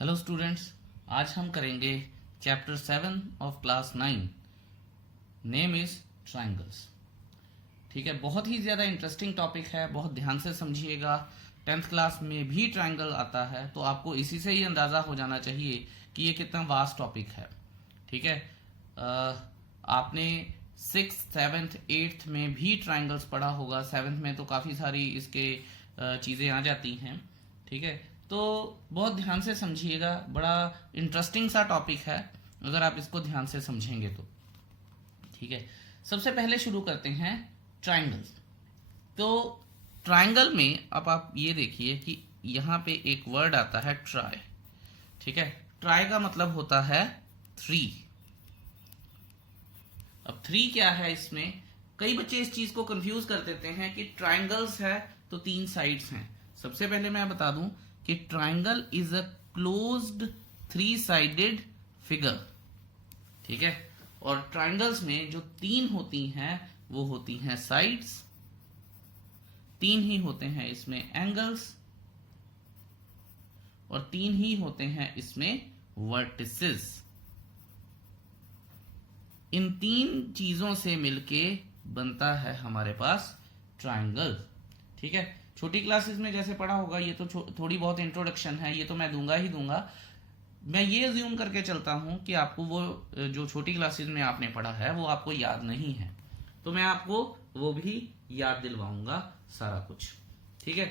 Hello students, आज हम करेंगे chapter 7 of class 9। Name is triangles. ठीक है, बहुत ही ज़्यादा इंटरेस्टिंग टॉपिक है, बहुत ध्यान से समझिएगा। 10th क्लास में भी ट्राइंगल आता है तो आपको इसी से ही अंदाज़ा हो जाना चाहिए कि ये कितना वास्ट टॉपिक है। ठीक है, आपने 6th 7th 8th में भी ट्राइंगल्स पढ़ा होगा। 7th में तो काफ़ी सारी इसके चीज़ें आ जाती हैं। ठीक है, तो बहुत ध्यान से समझिएगा, बड़ा इंटरेस्टिंग सा टॉपिक है अगर आप इसको ध्यान से समझेंगे तो। ठीक है, सबसे पहले शुरू करते हैं ट्राइंगल। तो ट्राइंगल में अब आप ये देखिए कि यहाँ पे एक वर्ड आता है ट्राई। ठीक है, ट्राई का मतलब होता है 3। अब 3 क्या है इसमें? कई बच्चे इस चीज को कंफ्यूज कर देते हैं कि ट्राइंगल्स है तो 3 साइड्स हैं। सबसे पहले मैं बता दूं कि triangle is a closed 3 sided figure. ठीक है, और ट्राइंगल्स में जो 3 होती हैं वो होती हैं साइड्स, 3 ही होते हैं इसमें एंगल्स, और 3 ही होते हैं इसमें वर्टिसेस। इन 3 चीजों से मिलके बनता है हमारे पास ट्राइंगल। ठीक है, छोटी क्लासेस में जैसे पढ़ा होगा, ये तो थोड़ी बहुत इंट्रोडक्शन है, ये तो मैं दूंगा ही दूंगा। मैं ये अज्यूम करके चलता हूं कि आपको वो जो छोटी क्लासेस में आपने पढ़ा है वो आपको याद नहीं है, तो मैं आपको वो भी याद दिलवाऊंगा सारा कुछ। ठीक है,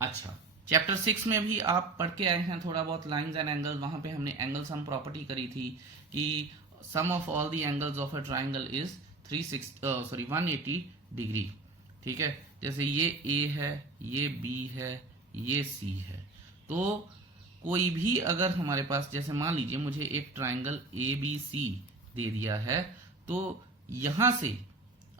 अच्छा, चैप्टर 6 में भी आप पढ़ के आए हैं थोड़ा बहुत लाइंस एंड एंगल्स। वहां पे हमने एंगल सम प्रॉपर्टी करी थी कि sum of all the angles of a triangle is 180 degree. ठीक है, जैसे ये ए है, ये बी है, ये सी है, तो कोई भी अगर हमारे पास, जैसे मान लीजिए मुझे एक ट्राइंगल ए बी सी दे दिया है, तो यहां से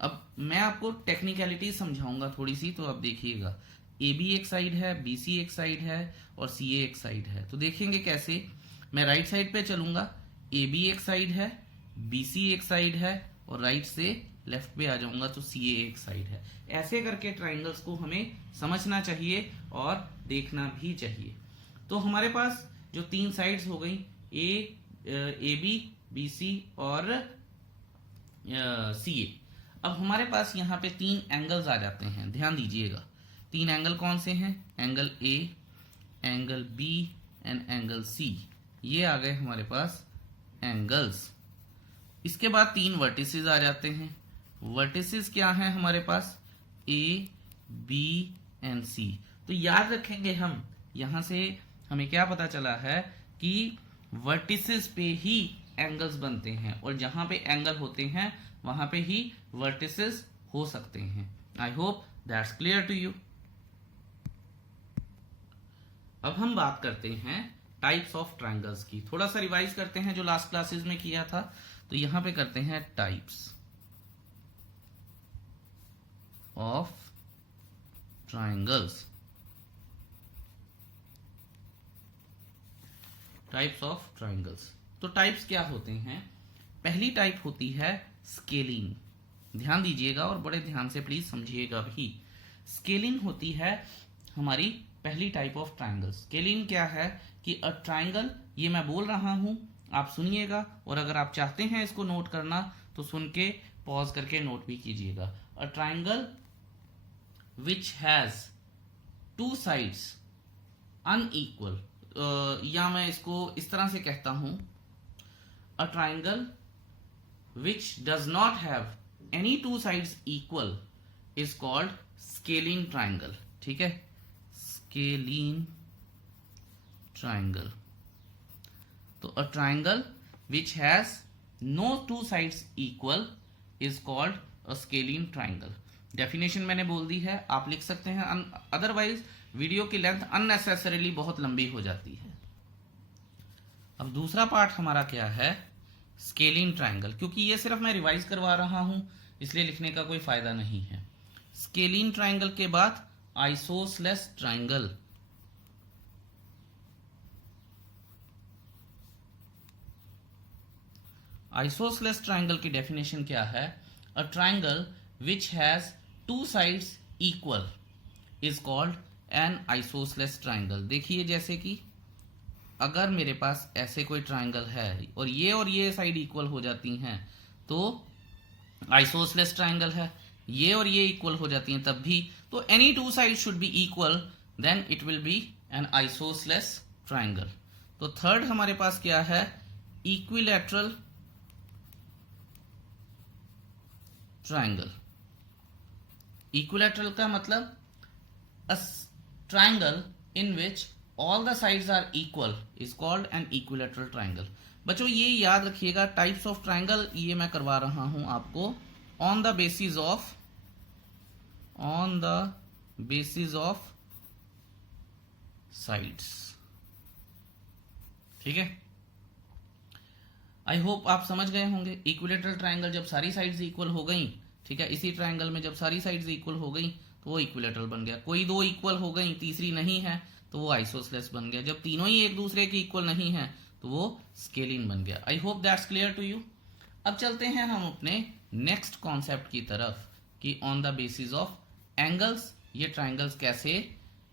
अब मैं आपको टेक्निकलिटी समझाऊंगा थोड़ी सी, तो आप देखिएगा। ए बी एक साइड है, बी सी एक साइड है, और सी ए एक साइड है। तो देखेंगे कैसे। मैं राइट साइड पे चलूंगा, ए बी एक साइड है, बी सी एक साइड है, और राइट से लेफ्ट पे आ जाऊंगा तो सी ए एक साइड है। ऐसे करके ट्राइंगल्स को हमें समझना चाहिए और देखना भी चाहिए। तो हमारे पास जो 3 साइड्स हो गई, ए बी, बी सी और सी ए। अब हमारे पास यहाँ पे 3 एंगल्स आ जाते हैं, ध्यान दीजिएगा। 3 एंगल कौन से हैं? Angle A, angle B and angle C. ये आ गए हमारे पास एंगल्स। इसके बाद 3 वर्टिसेस आ जाते हैं। वर्टिसेस क्या हैं हमारे पास? ए, बी एंड सी। तो याद रखेंगे हम, यहां से हमें क्या पता चला है कि वर्टिसेस पे ही एंगल्स बनते हैं, और जहां पे एंगल होते हैं वहां पे ही वर्टिसेस हो सकते हैं। I hope that's clear to you. अब हम बात करते हैं टाइप्स ऑफ ट्राइंगल्स की। थोड़ा सा रिवाइज करते हैं जो लास्ट क्लासेस में किया था। तो यहां पे करते हैं types of triangles. Types of triangles. तो टाइप्स क्या होते हैं? पहली टाइप होती है स्केलिंग। ध्यान दीजिएगा और बड़े ध्यान से प्लीज समझिएगा भी। स्केलिंग होती है हमारी पहली टाइप ऑफ ट्राइंगल। स्केलिंग क्या है कि अ ट्राइंगल, ये मैं बोल रहा हूं, आप सुनिएगा, और अगर आप चाहते हैं इसको नोट करना तो सुन के पॉज करके नोट भी कीजिएगा। A triangle which has 2 sides unequal, या मैं इसको इस तरह से कहता हूं, a triangle which does not have any 2 sides equal is called scalene triangle. ठीक है, स्केलिन ट्राइंगल। तो a triangle which has no 2 sides equal is called a scalene triangle. Definition मैंने बोल दी है, आप लिख सकते हैं, अदरवाइज वीडियो की लेंथ अननेसेसरीली बहुत लंबी हो जाती है। अब दूसरा पार्ट हमारा क्या है? Scalene triangle. क्योंकि ये सिर्फ मैं रिवाइज करवा रहा हूं इसलिए लिखने का कोई फायदा नहीं है। स्केलिन ट्राइंगल के बाद आइसोसेलेस ट्राइंगल। आइसोसेलेस ट्राइंगल की डेफिनेशन क्या है? अ triangle which has 2 sides equal is called an isosceles triangle. देखिए जैसे कि अगर मेरे पास ऐसे कोई ट्राइंगल है और ये साइड इक्वल हो जाती हैं तो आइसोसेलेस ट्राइंगल है, ये इक्वल हो जाती हैं तब भी, तो any two side should be equal, then it will be an isosceles triangle. तो थर्ड हमारे पास क्या है, इक्विलैटरल ट्राइंगल। इक्विलैटरल का मतलब a triangle in which all the sides are equal is called an equilateral triangle। बच्चों ये याद रखिएगा, टाइप्स ऑफ ट्राइंगल ये मैं करवा रहा हूं आपको on the basis of sides. ठीक है, आई होप आप समझ गए होंगे। इक्विलेटरल ट्राइंगल जब सारी साइड्स इक्वल हो गई, ठीक है, इसी ट्राइंगल में जब सारी साइड्स इक्वल हो गई तो वो इक्विलेटरल बन गया। कोई दो इक्वल हो गई, तीसरी नहीं है तो वो आइसोसेलेस बन गया। जब तीनों ही एक दूसरे के इक्वल नहीं है तो वो स्केलिन बन गया। I hope that's clear to you. अब चलते हैं हम अपने नेक्स्ट कॉन्सेप्ट की तरफ कि on the basis of angles ये ट्राइंगल्स कैसे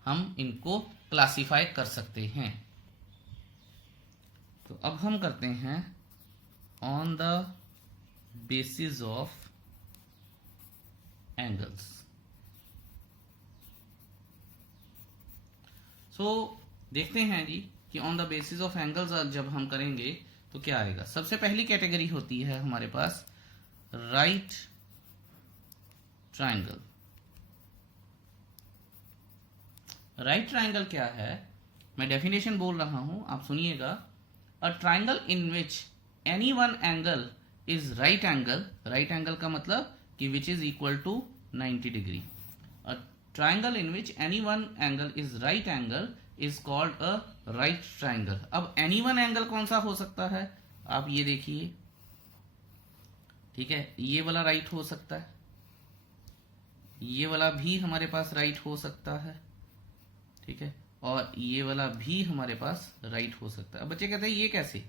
हम इनको क्लासिफाई कर सकते हैं। तो अब हम करते हैं on the basis of angles. So देखते हैं जी कि on the basis of angles जब हम करेंगे तो क्या आएगा। सबसे पहली कैटेगरी होती है हमारे पास राइट ट्राइंगल। राइट ट्राइंगल क्या है, मैं डेफिनेशन बोल रहा हूं, आप सुनिएगा। A triangle in which any one angle is right angle. Right angle का मतलब कि which is equal to 90 degree. A triangle in which any one angle is right angle is called a right triangle. अब any one angle कौन सा हो सकता है, आप ये देखिए, ठीक है, ये वाला राइट हो सकता है, ये वाला भी हमारे पास राइट हो सकता है, ठीक है, और ये वाला भी हमारे पास राइट हो सकता है। अब बच्चे कहते हैं ये कैसे,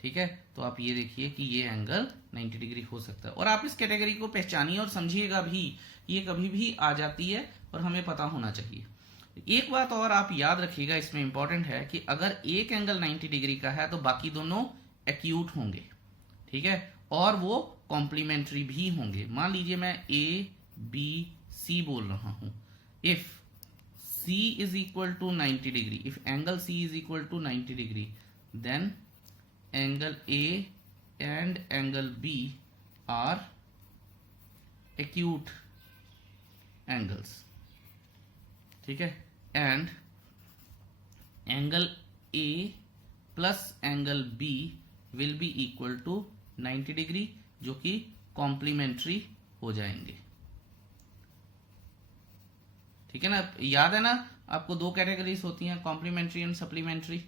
ठीक है, तो आप ये देखिए कि ये एंगल 90 डिग्री हो सकता है। और आप इस कैटेगरी को पहचानिए और समझिएगा भी, ये कभी भी आ जाती है और हमें पता होना चाहिए। एक बात और आप याद रखिएगा, इसमें इंपॉर्टेंट है कि अगर एक एंगल 90 डिग्री का है तो बाकी दोनों एक्यूट होंगे, ठीक है, और वो कॉम्प्लीमेंट्री भी होंगे। मान लीजिए मैं ए बी सी बोल रहा हूं। If C is equal to 90 degree, if angle C is equal to 90 degree, then angle A and angle B are acute angles, ठीक है, and angle A plus angle B will be equal to 90 degree, जो कि complementary हो जाएंगे। ठीक है ना, याद है ना आपको, दो कैटेगरीज होती हैं, कॉम्प्लीमेंट्री एंड सप्लीमेंट्री।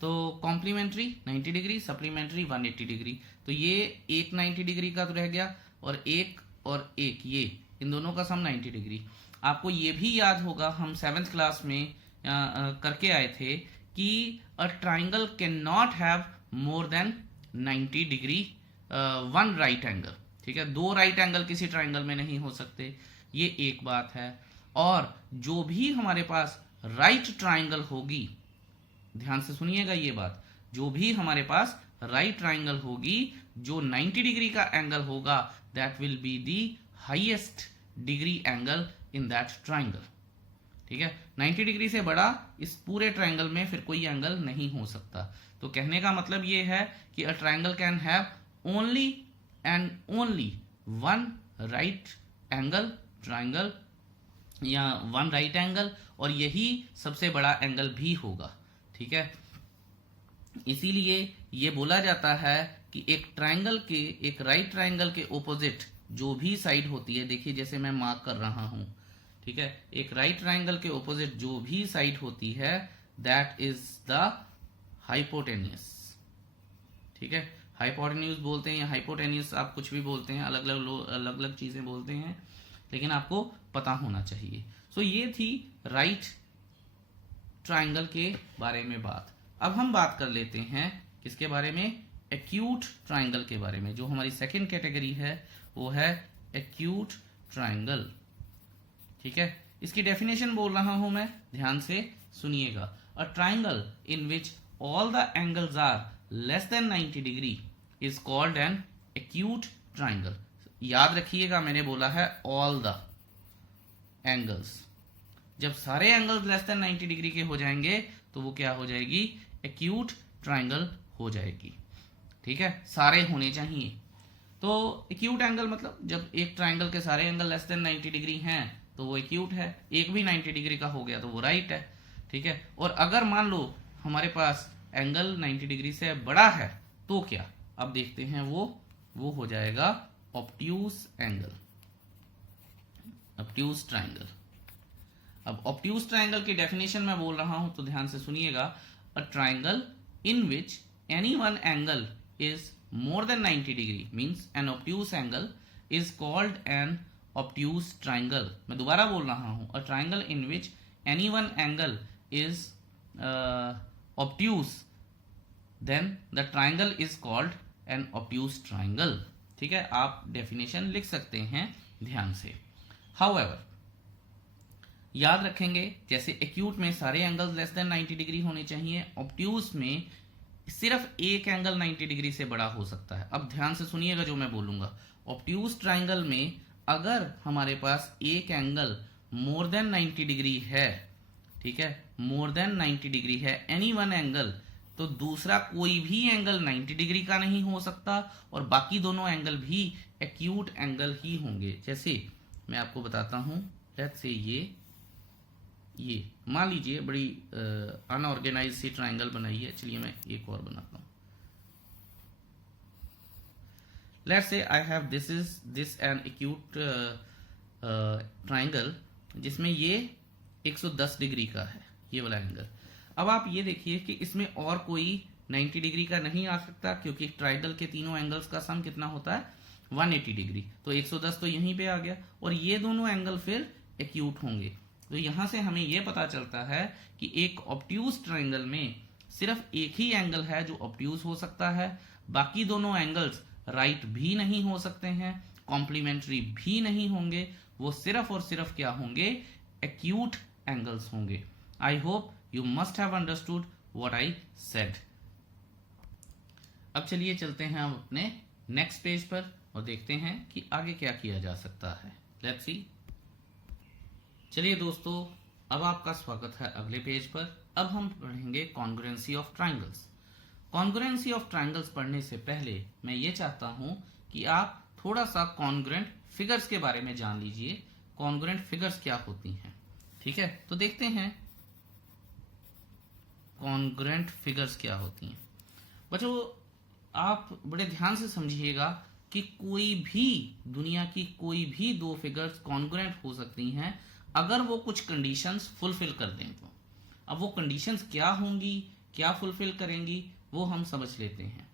तो कॉम्प्लीमेंट्री 90 डिग्री, सप्लीमेंट्री 180 डिग्री। तो ये एक 90 डिग्री का तो रह गया, और एक ये इन दोनों का सम 90 डिग्री। आपको ये भी याद होगा, हम 7th क्लास में करके आए थे कि a triangle can not have more than 90 degree one right angle. ठीक है, दो राइट एंगल किसी ट्राइंगल में नहीं हो सकते, ये एक बात है। और जो भी हमारे पास राइट ट्राइंगल होगी, ध्यान से सुनिएगा ये बात, जो भी हमारे पास राइट ट्राइंगल होगी जो 90 डिग्री का एंगल होगा, that will be the highest degree angle in that triangle. ठीक है, 90 डिग्री से बड़ा इस पूरे ट्राइंगल में फिर कोई एंगल नहीं हो सकता। तो कहने का मतलब ये है कि a triangle can have only and only one right angle triangle, या वन राइट एंगल, और यही सबसे बड़ा एंगल भी होगा। ठीक है, इसीलिए ये बोला जाता है कि एक ट्राइंगल के, एक राइट ट्राइंगल के ओपोजिट जो भी साइड होती है, देखिए जैसे मैं मार्क कर रहा हूं, ठीक है, एक राइट ट्राइंगल के ओपोजिट जो भी साइड होती है, दैट इज द हाइपोटेनियस। ठीक है, हाइपोटेन्यूज बोलते हैं या हाइपोटेनियस, आप कुछ भी बोलते हैं, अलग अलग चीजें बोलते हैं, लेकिन आपको पता होना चाहिए। सो ये थी राइट ट्राइंगल के बारे में बात। अब हम बात कर लेते हैं किसके बारे में, एक्यूट ट्राइंगल के बारे में। जो हमारी सेकंड कैटेगरी है वो है एक्यूट ट्राइंगल। ठीक है, इसकी डेफिनेशन बोल रहा हूं मैं, ध्यान से सुनिएगा। A triangle in which all the angles are less than 90 degree is called an acute triangle. याद रखिएगा मैंने बोला है all the angles. जब सारे एंगल्स लेस देन 90 डिग्री के हो जाएंगे तो वो क्या हो जाएगी, एक्यूट ट्राइंगल हो जाएगी. ठीक है, सारे होने चाहिए. तो एक्यूट एंगल मतलब जब एक ट्राइंगल के सारे एंगल लेस देन 90 डिग्री हैं तो वो एक्यूट है. एक भी 90 डिग्री का हो गया तो वो राइट है. ठीक है, और अगर मान लो हमारे पास एंगल 90 डिग्री से बड़ा है तो क्या, अब देखते हैं वो हो जाएगा ऑब्ट्यूज एंगल, ऑब्ट्यूज ट्राइंगल. अब ऑब्ट्यूज ट्राइंगल की डेफिनेशन मैं बोल रहा हूं तो ध्यान से सुनिएगा. A triangle in which any one angle is more than 90 degree means an obtuse angle is called an obtuse triangle. मैं दोबारा बोल रहा हूं, a triangle in which any one angle is obtuse, then the triangle is called an obtuse triangle. ठीक है, आप definition लिख सकते हैं ध्यान से. However, याद रखेंगे जैसे एक्यूट में सारे एंगल्स लेस देन 90 डिग्री होने चाहिए, ऑब्ट्यूज में सिर्फ एक एंगल 90 डिग्री से बड़ा हो सकता है. अब ध्यान से सुनिएगा जो मैं बोलूंगा. ऑब्ट्यूज ट्राइंगल में अगर हमारे पास एक एंगल मोर देन 90 डिग्री है, ठीक है, मोर देन 90 डिग्री है एनी वन एंगल, तो दूसरा कोई भी एंगल 90 डिग्री का नहीं हो सकता और बाकी दोनों एंगल भी एक्यूट एंगल ही होंगे. जैसे मैं आपको बताता हूं, लेट्स से ये मान लीजिए बड़ी अनऑर्गेनाइज सी ट्राइंगल बनाई है. चलिए मैं एक और बनाता हूं. Let's say I have this an acute triangle जिसमें ये 110 डिग्री का है, ये वाला एंगल. अब आप ये देखिए कि इसमें और कोई 90 डिग्री का नहीं आ सकता क्योंकि ट्राइंगल के तीनों एंगल्स का सम कितना होता है, 180 डिग्री. तो 110 तो यहीं पे आ गया और ये दोनों एंगल फिर एक्यूट होंगे. तो यहां से हमें यह पता चलता है कि एक ऑब्ट्यूज ट्राइंगल में सिर्फ एक ही एंगल है जो ऑब्ट्यूज हो सकता है, बाकी दोनों एंगल्स राइट भी नहीं हो सकते हैं, कॉम्प्लीमेंट्री भी नहीं होंगे, वो सिर्फ और सिर्फ क्या होंगे, एक्यूट एंगल्स होंगे. I hope you must have understood what I said. अब चलिए चलते हैं हम अपने नेक्स्ट पेज पर और देखते हैं कि आगे क्या किया जा सकता है. Let's see. चलिए दोस्तों, अब आपका स्वागत है अगले पेज पर. अब हम पढ़ेंगे congruency of triangles. Congruency of triangles पढ़ने से पहले मैं ये चाहता हूं कि आप थोड़ा सा कॉन्ग्रुएंट फिगर्स के बारे में जान लीजिए. कॉन्ग्रुएंट फिगर्स क्या होती हैं, ठीक है, तो देखते हैं कॉन्ग्रुएंट फिगर्स क्या होती हैं. बच्चों आप बड़े ध्यान से समझिएगा कि कोई भी दुनिया की कोई भी दो फिगर्स कॉन्ग्रुएंट हो सकती हैं अगर वो कुछ कंडीशंस फुलफिल कर दें. तो अब वो कंडीशंस क्या होंगी, क्या फुलफिल करेंगी, वो हम समझ लेते हैं.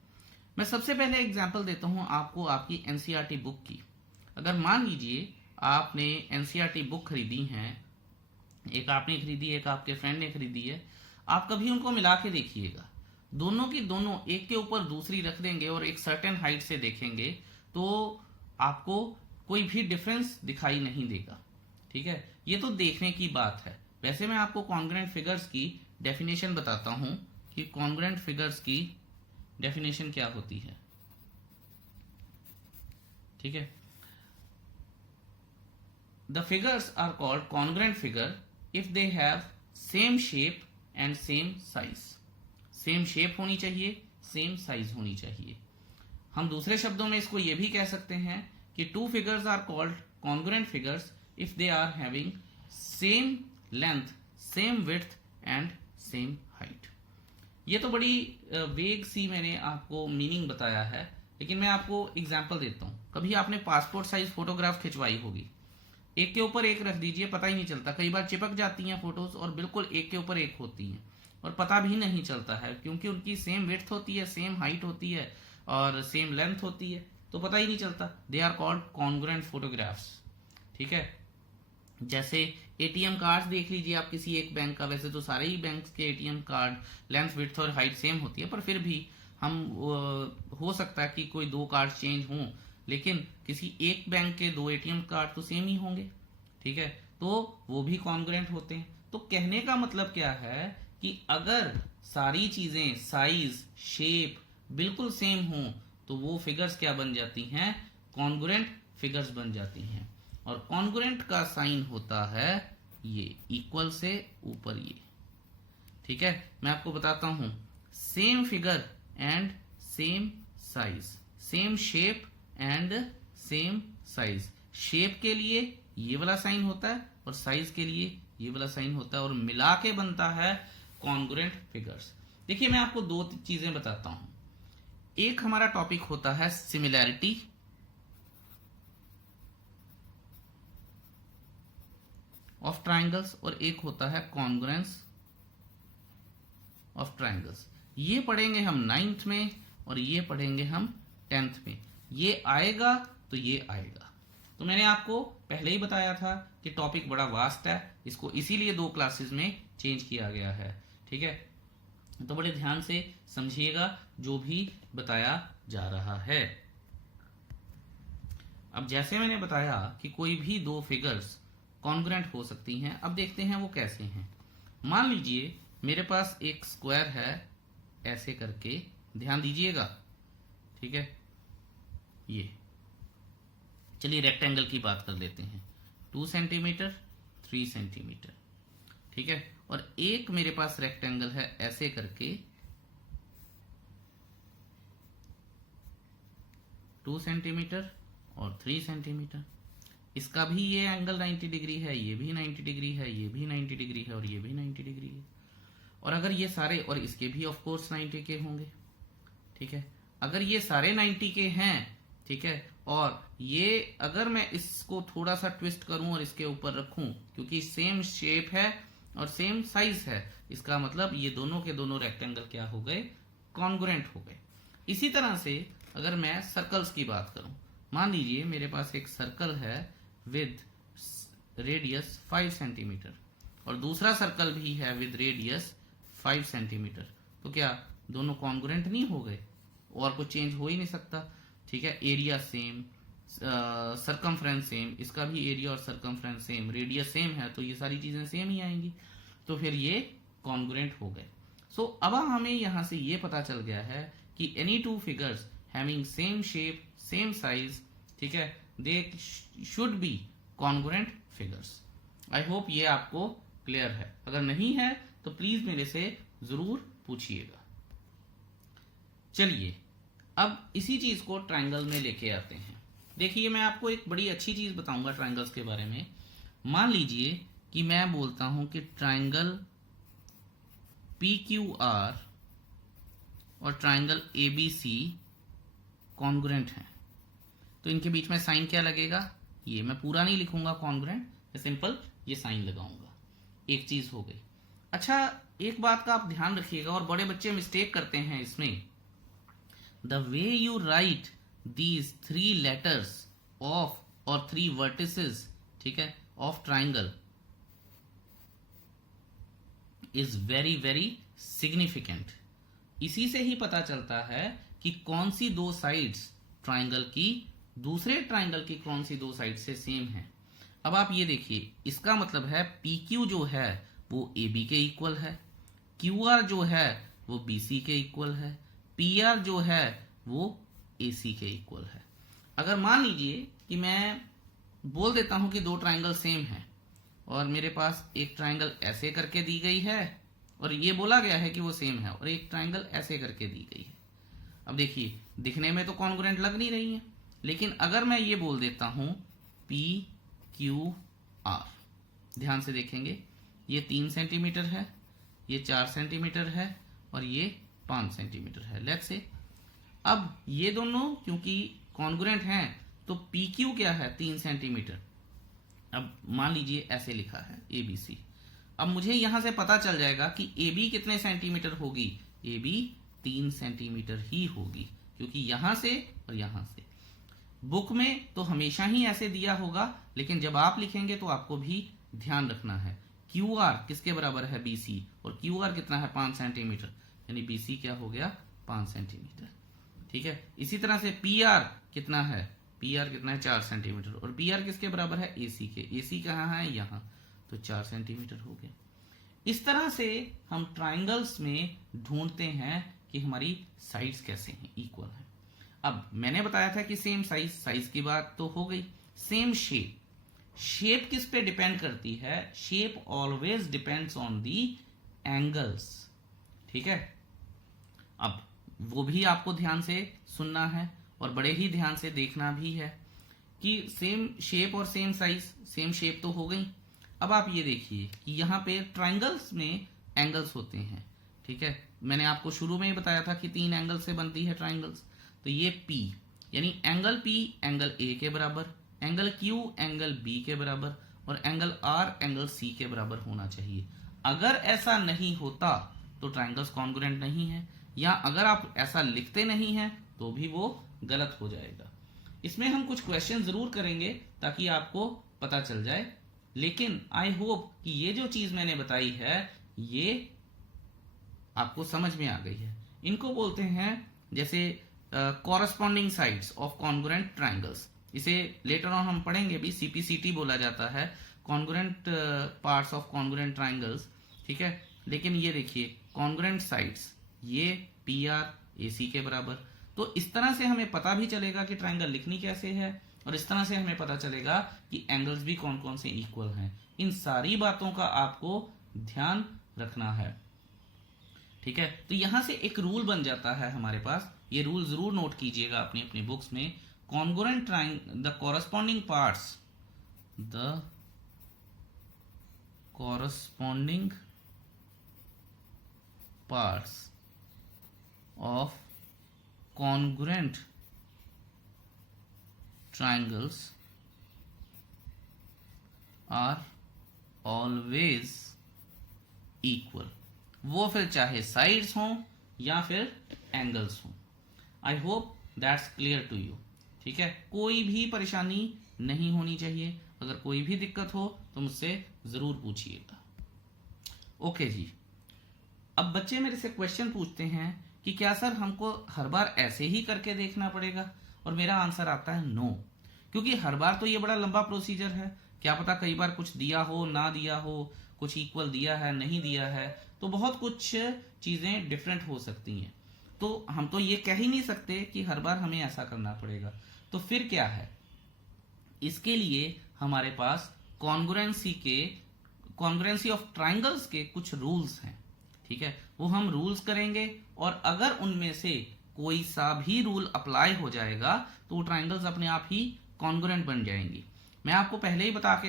मैं सबसे पहले एग्जांपल देता हूं आपको आपकी एनसीईआरटी बुक की. अगर मान लीजिए आपने एनसीईआरटी बुक खरीदी है, एक आपने खरीदी, एक आपके फ्रेंड ने खरीदी है. आप कभी उनको मिला के देखिएगा, दोनों की दोनों एक के ऊपर दूसरी रख देंगे और एक सर्टेन हाइट से देखेंगे तो आपको कोई भी डिफरेंस दिखाई नहीं देगा. ठीक है, ये तो देखने की बात है. वैसे मैं आपको कॉन्ग्रुएंट फिगर्स की डेफिनेशन बताता हूं कि कॉन्ग्रुएंट फिगर्स की डेफिनेशन क्या होती है. ठीक है, the figures are called congruent figure if they have same shape and same size. Same shape होनी चाहिए, सेम साइज होनी चाहिए. हम दूसरे शब्दों में इसको यह भी कह सकते हैं कि two figures are called congruent figures if they are having same length, same width and same height. ये तो बड़ी वेग सी मैंने आपको मीनिंग बताया है, लेकिन मैं आपको एग्जांपल देता हूँ. कभी आपने पासपोर्ट साइज फोटोग्राफ खिंचवाई होगी, एक के ऊपर एक रख दीजिए, पता ही नहीं चलता. कई बार चिपक जाती हैं फोटोज और बिल्कुल एक के ऊपर एक होती हैं और पता भी नहीं चलता है क्योंकि उनकी सेम विड्थ होती है, सेम हाइट होती है और सेम लेंथ होती है, तो पता ही नहीं चलता. They are called congruent photographs. ठीक है, जैसे एटीएम कार्ड देख लीजिए आप किसी एक बैंक का. वैसे तो सारे ही बैंक के एटीएम कार्ड लेंथ विड्थ और हाइट सेम होती है, पर फिर भी हम हो सकता है कि कोई दो कार्ड चेंज हों, लेकिन किसी एक बैंक के दो एटीएम कार्ड तो सेम ही होंगे. ठीक है, तो वो भी कॉन्ग्रुएंट होते हैं. तो कहने का मतलब क्या है कि अगर सारी चीजें साइज शेप बिल्कुल सेम हो तो वो फिगर्स क्या बन जाती हैं, कॉन्ग्रुएंट फिगर्स बन जाती हैं। और कॉन्ग्रुएंट का साइन होता है ये, इक्वल से ऊपर ये, ठीक है। मैं आपको बताता हूं, same figure and same size, same shape and same size. Shape के लिए ये वाला साइन होता है और साइज के लिए ये वाला साइन होता है और मिला के बनता है कॉन्ग्रुएंट फिगर्स। देखिए मैं आपको दो चीजें बताता हूं। एक हमारा टॉपिक होता है सिमिलैरिटी ऑफ ट्राइंगल्स और एक होता है कॉन्ग्रुएंस ऑफ ट्राइंगल्स। ये पढ़ेंगे हम 9th में और ये पढ़ेंगे हम 10th में। ये आएगा तो ये आएगा। तो मैंने आपको पहले ही बताया था कि टॉपिक बड़ा वास्ट है, इसको इसीलिए 2 क्लासेस में चेंज किया गया है, ठीक है। तो बड़े ध्यान से समझिएगा जो भी बताया जा रहा है। अब जैसे मैंने बताया कि कोई भी 2 फिगर्स कॉन्ग्रुएंट हो सकती हैं, अब देखते हैं वो कैसे हैं। मान लीजिए मेरे पास एक स्क्वायर है ऐसे करके, ध्यान दीजिएगा, ठीक है। ये चलिए रेक्टेंगल की बात कर लेते हैं, 2 सेंटीमीटर 3 सेंटीमीटर, ठीक है। और एक मेरे पास रेक्टेंगल है ऐसे करके 2 सेंटीमीटर और 3 सेंटीमीटर। इसका भी ये एंगल 90 डिग्री है, ये भी 90 डिग्री है, ये भी 90 डिग्री है और ये भी 90 डिग्री है। और अगर ये सारे, और इसके भी ऑफ कोर्स 90 के होंगे, ठीक है। अगर ये सारे 90 के हैं, ठीक है, और ये अगर मैं इसको थोड़ा सा ट्विस्ट करूं और इसके ऊपर रखूं, क्योंकि सेम शेप है और सेम साइज है, इसका मतलब ये दोनों के दोनों रेक्टेंगल क्या हो गए, कॉन्ग्रुएंट हो गए। इसी तरह से अगर मैं सर्कल्स की बात करूं, मान लीजिए मेरे पास एक सर्कल है विद रेडियस 5 सेंटीमीटर और दूसरा सर्कल भी है विद रेडियस 5 सेंटीमीटर, तो क्या दोनों कॉन्ग्रुएंट नहीं हो गए? और कुछ चेंज हो ही नहीं सकता, ठीक है। एरिया सेम, सरकमफ्रेंस सेम, इसका भी एरिया और सरकमफ्रेंस सेम, रेडियस सेम है, तो ये सारी चीजें सेम ही आएंगी, तो फिर ये कॉन्ग्रुएंट हो गए। सो अब हमें यहां से ये पता चल गया है कि any 2 figures having same shape same size, ठीक है, they should be congruent figures. I hope ये आपको क्लियर है। अगर नहीं है तो प्लीज मेरे से जरूर पूछिएगा। चलिए अब इसी चीज को ट्रायंगल में लेके आते हैं। देखिए मैं आपको एक बड़ी अच्छी चीज बताऊंगा ट्रायंगल्स के बारे में। मान लीजिए कि मैं बोलता हूं कि ट्रायंगल PQR और ट्रायंगल ABC कॉन्ग्रुएंट हैं, तो इनके बीच में साइन क्या लगेगा? ये मैं पूरा नहीं लिखूंगा कॉन्ग्रुएंट, सिंपल ये साइन लगाऊंगा। एक चीज हो गई। अच्छा एक बात का आप ध्यान रखिएगा, और बड़े बच्चे मिस्टेक करते हैं इसमें। The way you right these 3 letters of और 3 वर्टिसेस, ठीक है, of triangle is very very significant. इसी से ही पता चलता है कि कौन सी 2 साइड्स ट्राइंगल की दूसरे ट्राइंगल की कौन सी 2 साइड से सेम है। अब आप ये देखिए, इसका मतलब है PQ जो है वो AB के इक्वल है, QR जो है वो BC के इक्वल है, PR जो है वो AC के इक्वल है। अगर मान लीजिए कि मैं बोल देता हूं कि 2 ट्राइंगल सेम है और मेरे पास एक ट्राइंगल ऐसे करके दी गई है और ये बोला गया है कि वो सेम है, और एक ट्राइंगल ऐसे करके दी गई है। अब देखिए दिखने में तो कॉन्ग्रुएंट लग नहीं रही है, लेकिन अगर मैं ये बोल देता हूं PQR, ध्यान से देखेंगे, ये 3 सेंटीमीटर है, ये 4 सेंटीमीटर है और ये 5 सेंटीमीटर है, लेट्स से। अब ये दोनों क्योंकि कॉन्ग्रुएंट हैं तो PQ क्या है? 3 सेंटीमीटर। अब मान लीजिए ऐसे लिखा है ABC। अब मुझे यहां से पता चल जाएगा कि AB कितने सेंटीमीटर होगी? AB 3 सेंटीमीटर ही होगी, क्योंकि यहां से और यहां से। बुक में तो हमेशा ही ऐसे दिया होगा, लेकिन जब आप लिखेंगे तो आपको भी ध्यान रखना है। QR किसके बराबर है? BC, और QR कितना है? 5 सेंटीमीटर, यानी BC क्या हो गया? 5 सेंटीमीटर, ठीक है। इसी तरह से PR कितना है? PR कितना है? 4 सेंटीमीटर, और PR किसके बराबर है? AC के। AC कहाँ है? यहाँ, तो 4 सेंटीमीटर हो गया। इस तरह से हम ट्राइंगल्स में ढूंढते हैं कि हमारी साइड्स कैसे हैं, इक्वल है। अब मैंने बताया था कि सेम साइज, साइज की बात तो हो गई। सेम शेप, शेप किस पे डिपेंड करती है? Shape always depends on the angles, ठीक है। अब वो भी आपको ध्यान से सुनना है और बड़े ही ध्यान से देखना भी है कि सेम शेप और सेम साइज, सेम शेप तो हो गई। अब आप ये देखिए कि यहाँ पे ट्राइंगल्स में एंगल्स होते हैं, ठीक है। मैंने आपको शुरू में ही बताया था कि 3 एंगल से बनती है ट्राइंगल्स। तो ये P यानी एंगल P एंगल A के बराबर, एंगल Q एंगल B के बराबर और एंगल R एंगल C के बराबर होना चाहिए। अगर ऐसा नहीं होता तो ट्राइंगल्स कॉन्ग्रुएंट नहीं है, या अगर आप ऐसा लिखते नहीं हैं तो भी वो गलत हो जाएगा। इसमें हम कुछ क्वेश्चन जरूर करेंगे ताकि आपको पता चल जाए, लेकिन आई होप कि ये जो चीज मैंने बताई है ये आपको समझ में आ गई है। इनको बोलते हैं जैसे corresponding sides of congruent triangles. इसे लेटर ऑन हम पढ़ेंगे भी, CPCT बोला जाता है, congruent parts of congruent triangles, ठीक है। लेकिन ये देखिए कॉन्ग्रुएंट साइड्स, ये PR AC के बराबर। तो इस तरह से हमें पता भी चलेगा कि ट्राइंगल लिखनी कैसे है, और इस तरह से हमें पता चलेगा कि एंगल्स भी कौन कौन से इक्वल हैं। इन सारी बातों का आपको ध्यान रखना है, ठीक है। तो यहां से एक रूल बन जाता है हमारे पास, ये रूल जरूर नोट कीजिएगा अपनी अपनी बुक्स में। Congruent the corresponding parts, the corresponding parts of congruent triangles are always equal। वो फिर चाहे साइड्स हों या फिर एंगल्स हों। I hope that's clear to you, ठीक है। कोई भी परेशानी नहीं होनी चाहिए, अगर कोई भी दिक्कत हो तो मुझसे जरूर पूछिएगा। ओके जी। अब बच्चे मेरे से क्वेश्चन पूछते हैं कि क्या सर हमको हर बार ऐसे ही करके देखना पड़ेगा, और मेरा आंसर आता है नो, क्योंकि हर बार तो ये बड़ा लंबा प्रोसीजर है। क्या पता कई बार कुछ दिया हो, ना दिया हो, कुछ इक्वल दिया है, नहीं दिया है, तो बहुत कुछ चीजें डिफरेंट हो सकती हैं। तो हम तो ये कह ही नहीं सकते कि हर बार हमें ऐसा करना पड़ेगा। तो फिर क्या है, इसके लिए हमारे पास कॉन्ग्रुएंसी ऑफ ट्राइंगल्स के कुछ रूल्स हैं, ठीक है। वो हम रूल्स करेंगे, और अगर उनमें से कोई सा भी रूल अप्लाई हो जाएगा तो ट्राइंगल्स अपने आप ही कॉन्ग्रुएंट बन जाएंगी। मैं आपको पहले ही बता के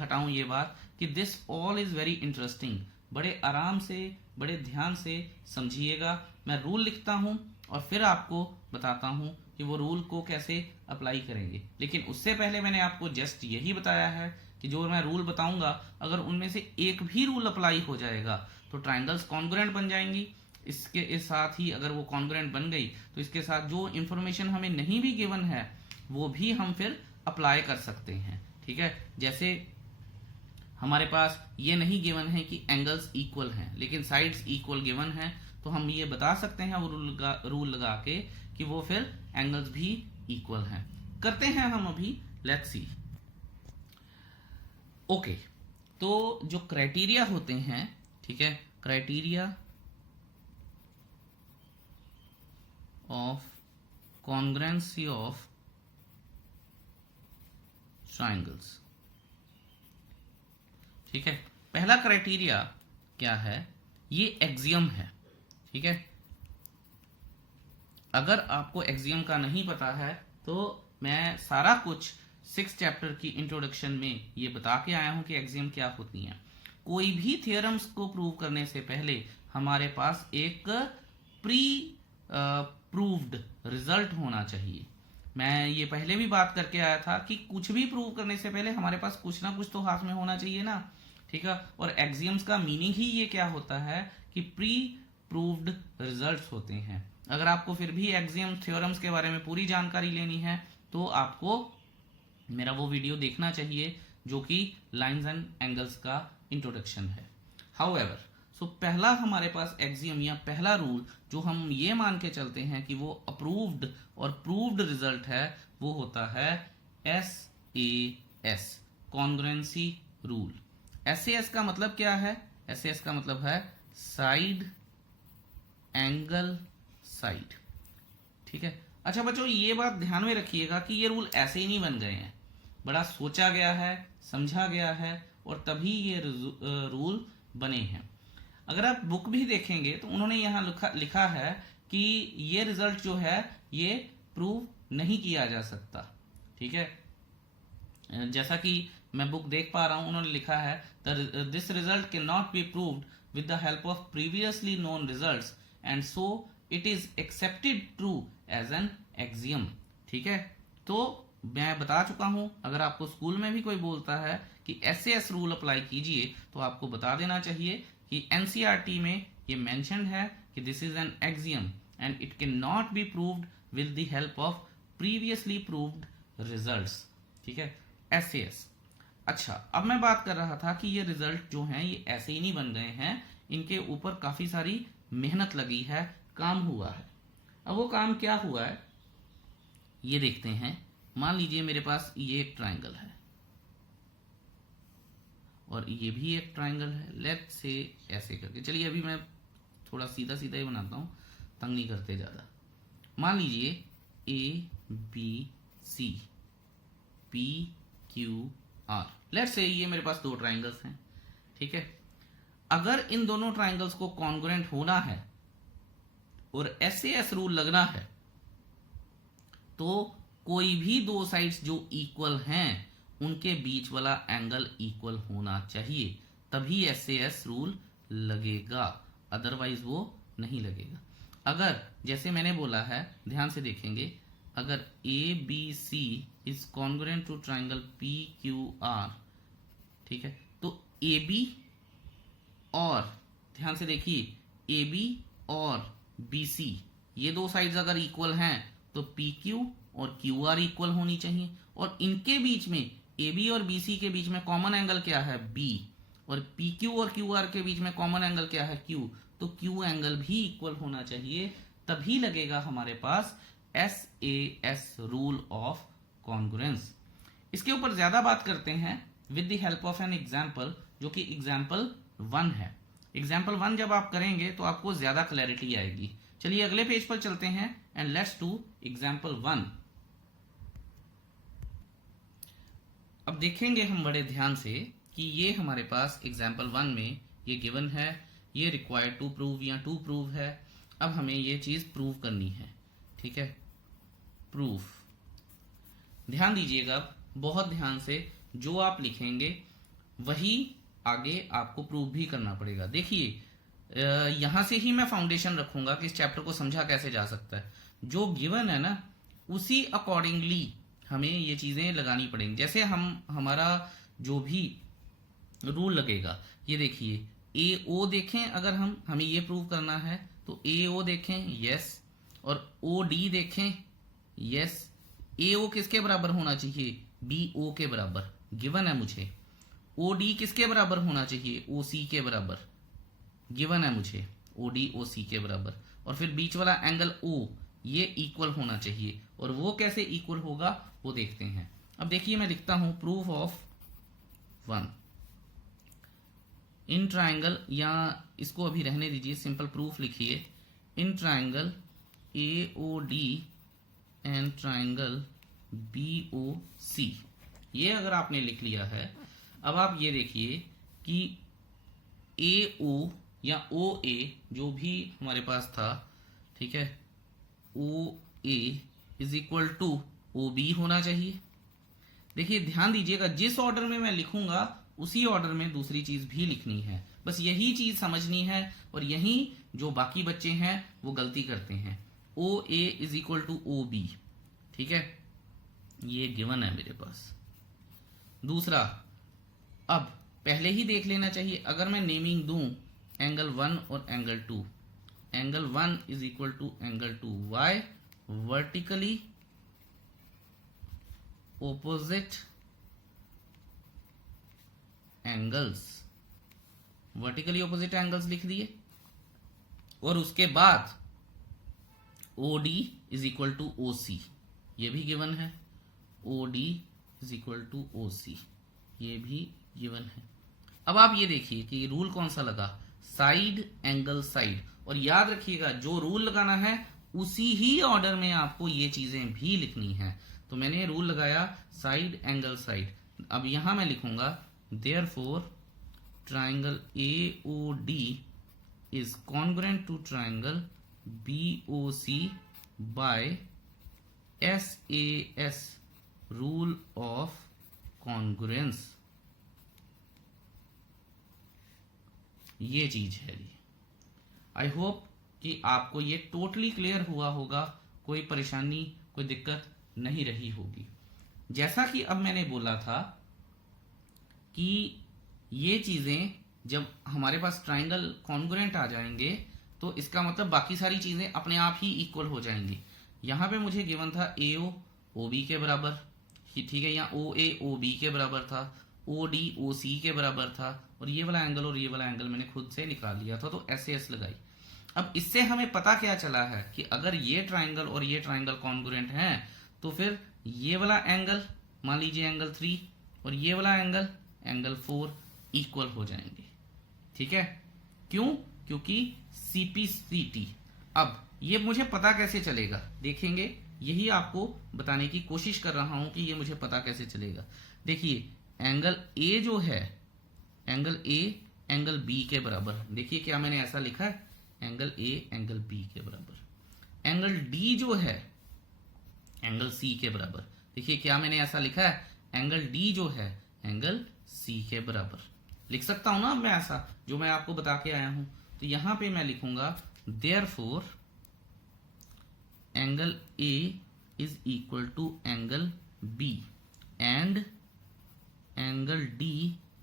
हटाऊं ये बात कि this all is very interesting. बड़े आराम से, बड़े ध्यान से समझिएगा। मैं रूल लिखता हूं और फिर आपको बताता हूं कि वो रूल को कैसे अप्लाई करेंगे। लेकिन उससे पहले मैंने आपको जस्ट यही बताया है कि जो मैं रूल बताऊंगा, अगर उनमें से एक भी रूल अप्लाई हो जाएगा तो ट्राइंगल्स कॉन्ग्रुएंट बन जाएंगी। इसके साथ ही अगर वो कॉन्ग्रुएंट बन गई तो इसके साथ जो इंफॉर्मेशन हमें नहीं भी गिवन है वो भी हम फिर अप्लाई कर सकते हैं, ठीक है। जैसे हमारे पास ये नहीं गिवन है कि एंगल्स इक्वल हैं, लेकिन साइड्स इक्वल गिवन है, तो हम ये बता सकते हैं वो रूल लगा के कि वो फिर एंगल्स भी इक्वल हैं। करते हैं हम अभी, लेट्स सी। ओके, तो जो क्राइटेरिया होते हैं, ठीक है, criteria of congruency of triangles, ठीक है। पहला क्राइटेरिया क्या है, ये एक्सियम है, ठीक है। अगर आपको एक्सियम का नहीं पता है तो मैं सारा कुछ 6 चैप्टर की इंट्रोडक्शन में ये बता के आया हूं कि एक्सियम क्या होती हैं। कोई भी थ्योरम्स को प्रूव करने से पहले हमारे पास एक प्री प्रूव्ड रिजल्ट होना चाहिए। मैं ये पहले भी बात करके आया था कि कुछ भी प्रूव करने से पहले हमारे पास कुछ ना कुछ तो हाथ में होना चाहिए ना, ठीक है। और एक्सियम्स का मीनिंग ही ये क्या होता है कि प्री प्रूव्ड रिजल्ट्स होते हैं। अगर आपको फिर भी एक्सियम थ्योरम्स के बारे में पूरी जानकारी लेनी है तो आपको मेरा वो वीडियो देखना चाहिए जो कि लाइंस एंड एंगल्स का इंट्रोडक्शन है। हाउएवर, सो पहला हमारे पास एक्सियम या पहला रूल जो हम ये मान के चलते हैं कि वो अप्रूव्ड और प्रूव्ड रिजल्ट है, वो होता है SAS, कॉन्ग्रुएंसी रूल। SAS का मतलब क्या है? एस एस का मतलब है साइड एंगल साइड, ठीक है। अच्छा बच्चों, ये बात ध्यान में रखिएगा कि ये रूल ऐसे ही नहीं बन गए हैं, बड़ा सोचा गया है, समझा गया है और तभी ये रूल बने हैं। अगर आप बुक भी देखेंगे तो उन्होंने यहाँ लिखा है कि ये रिजल्ट जो है ये प्रूव नहीं किया जा सकता, ठीक है। जैसा कि मैं बुक देख पा रहा हूं, उन्होंने लिखा है this result can not be proved with the help of previously known results and so it is accepted true as an axiom, ठीक है। तो मैं बता चुका हूं, अगर आपको स्कूल में भी कोई बोलता है कि एसएएस रूल अप्लाई कीजिए तो आपको बता देना चाहिए कि एनसीईआरटी में ये मेंशन्ड है कि this is an axiom and it can not be proved with the help of previously proved results, ठीक है, एसएएस। अच्छा, अब मैं बात कर रहा था कि ये रिजल्ट जो हैं ये ऐसे ही नहीं बन गए हैं, इनके ऊपर काफी सारी मेहनत लगी है, काम हुआ है। अब वो काम क्या हुआ है ये देखते हैं। मान लीजिए मेरे पास ये एक ट्राइंगल है और ये भी एक ट्राइंगल है, लेट्स से ऐसे करके, चलिए अभी मैं थोड़ा सीधा सीधा ही बनाता हूं, तंग नहीं करते ज्यादा। मान लीजिए A B C P Q R, let's say ये मेरे पास दो ट्राइंगल्स हैं, ठीक है। अगर इन दोनों ट्राइंगल्स को कॉन्ग्रुएंट होना है और एसएएस रूल लगना है तो कोई भी दो साइड्स जो इक्वल हैं उनके बीच वाला एंगल इक्वल होना चाहिए, तभी एसएएस रूल लगेगा, अदरवाइज वो नहीं लगेगा। अगर जैसे मैंने बोला है, ध्यान से देखेंगे, अगर A B C is congruent to triangle P Q R, ठीक है, तो ए बी और ध्यान से देखिए ए बी और बी सी ये दो साइड्स अगर इक्वल हैं तो पी क्यू और क्यू आर इक्वल होनी चाहिए, और इनके बीच में ए बी और बी सी के बीच में कॉमन एंगल क्या है बी, और पी क्यू और क्यू आर के बीच में कॉमन एंगल क्या है क्यू, तो क्यू एंगल भी इक्वल होना चाहिए, तभी लगेगा हमारे पास S A S rule of congruence. इसके ऊपर ज्यादा बात करते हैं with the help of an example, जो कि एग्जाम्पल 1 है। एग्जाम्पल 1 जब आप करेंगे तो आपको ज्यादा क्लैरिटी आएगी। चलिए अगले पेज पर चलते हैं एंड लेट्स डू एग्जाम्पल 1। अब देखेंगे हम बड़े ध्यान से कि ये हमारे पास एग्जाम्पल 1 में ये गिवन है, ये रिक्वायर्ड टू प्रूव या टू प्रूव है। अब हमें ये चीज प्रूव करनी है, ठीक है, प्रूफ। ध्यान दीजिएगा बहुत ध्यान से, जो आप लिखेंगे वही आगे आपको प्रूव भी करना पड़ेगा। देखिए यहां से ही मैं फाउंडेशन रखूंगा कि इस चैप्टर को समझा कैसे जा सकता है। जो गिवन है ना उसी अकॉर्डिंगली हमें ये चीजें लगानी पड़ेंगी। जैसे हमारा जो भी रूल लगेगा, ये देखिए ए ओ देखें, अगर हमें ये प्रूव करना है तो ए ओ देखें यस, और ओ डी देखें यस। ए ओ किसके बराबर होना चाहिए बी ओ के बराबर, गिवन है मुझे। ओ डी किसके बराबर होना चाहिए ओ सी के बराबर, गिवन है मुझे, ओ डी ओ सी के बराबर। और फिर बीच वाला एंगल ओ ये इक्वल होना चाहिए, और वो कैसे इक्वल होगा वो देखते हैं। अब देखिए मैं लिखता हूं प्रूफ ऑफ 1 इन ट्राइंगल, या इसको अभी रहने दीजिए, सिंपल प्रूफ लिखिए, in triangle A O D and triangle B O C. ये अगर आपने लिख लिया है, अब आप ये देखिए कि ए ओ या ओ ए जो भी हमारे पास था, ठीक है, O A is equal to O B होना चाहिए। देखिए ध्यान दीजिएगा, जिस ऑर्डर में मैं लिखूंगा उसी ऑर्डर में दूसरी चीज भी लिखनी है, बस यही चीज समझनी है। और यही जो बाकी बच्चे हैं वो गलती करते हैं, O A is equal to O B, ठीक है, ये गिवन है मेरे पास। दूसरा, अब पहले ही देख लेना चाहिए, अगर मैं नेमिंग दूं एंगल 1 और angle 2, angle 1 is equal to angle 2, why vertically opposite angles, vertically opposite angles लिख दिए। और उसके बाद O D is equal to O C, ये भी गिवन है, O D is equal to O C, ये भी गिवन है। अब आप ये देखिए कि रूल कौन सा लगा, साइड एंगल साइड, और याद रखिएगा जो रूल लगाना है उसी ही ऑर्डर में आपको ये चीजें भी लिखनी है। तो मैंने रूल लगाया साइड एंगल साइड। अब यहां मैं लिखूंगा therefore triangle AOD is congruent to triangle BOC by SAS rule of congruence। ये चीज है जी। आई होप कि आपको ये टोटली क्लियर हुआ होगा, कोई परेशानी कोई दिक्कत नहीं रही होगी। जैसा कि अब मैंने बोला था कि ये चीजें जब हमारे पास ट्राइंगल कॉन्ग्रुएंट आ जाएंगे तो इसका मतलब बाकी सारी चीजें अपने आप ही इक्वल हो जाएंगी। यहां पे मुझे गिवन था AO OB के बराबर, ठीक है, यहाँ OA OB के बराबर था, OD OC के बराबर था, और ये वाला एंगल और ये वाला एंगल मैंने खुद से निकाल लिया था, तो SAS लगाई। अब इससे हमें पता क्या चला है कि अगर ये ट्राइंगल और ये ट्राइंगल कॉन्ग्रुएंट हैं तो फिर ये वाला एंगल, मान लीजिए एंगल 3, और ये वाला एंगल 4 इक्वल हो जाएंगे। ठीक है, क्यों? क्योंकि CPCT। अब ये मुझे पता कैसे चलेगा, देखेंगे, यही आपको बताने की कोशिश कर रहा हूं कि ये मुझे पता कैसे चलेगा। देखिए एंगल A जो है, एंगल A एंगल B के बराबर, देखिए क्या मैंने ऐसा लिखा है, एंगल A एंगल B के बराबर। एंगल D जो है एंगल C के बराबर, देखिए क्या मैंने ऐसा लिखा है, एंगल D जो है एंगल C के बराबर। लिख सकता हूं ना अब मैं ऐसा, जो मैं आपको बता के आया हूं। तो यहां पे मैं लिखूंगा therefore angle A is equal to angle B and angle D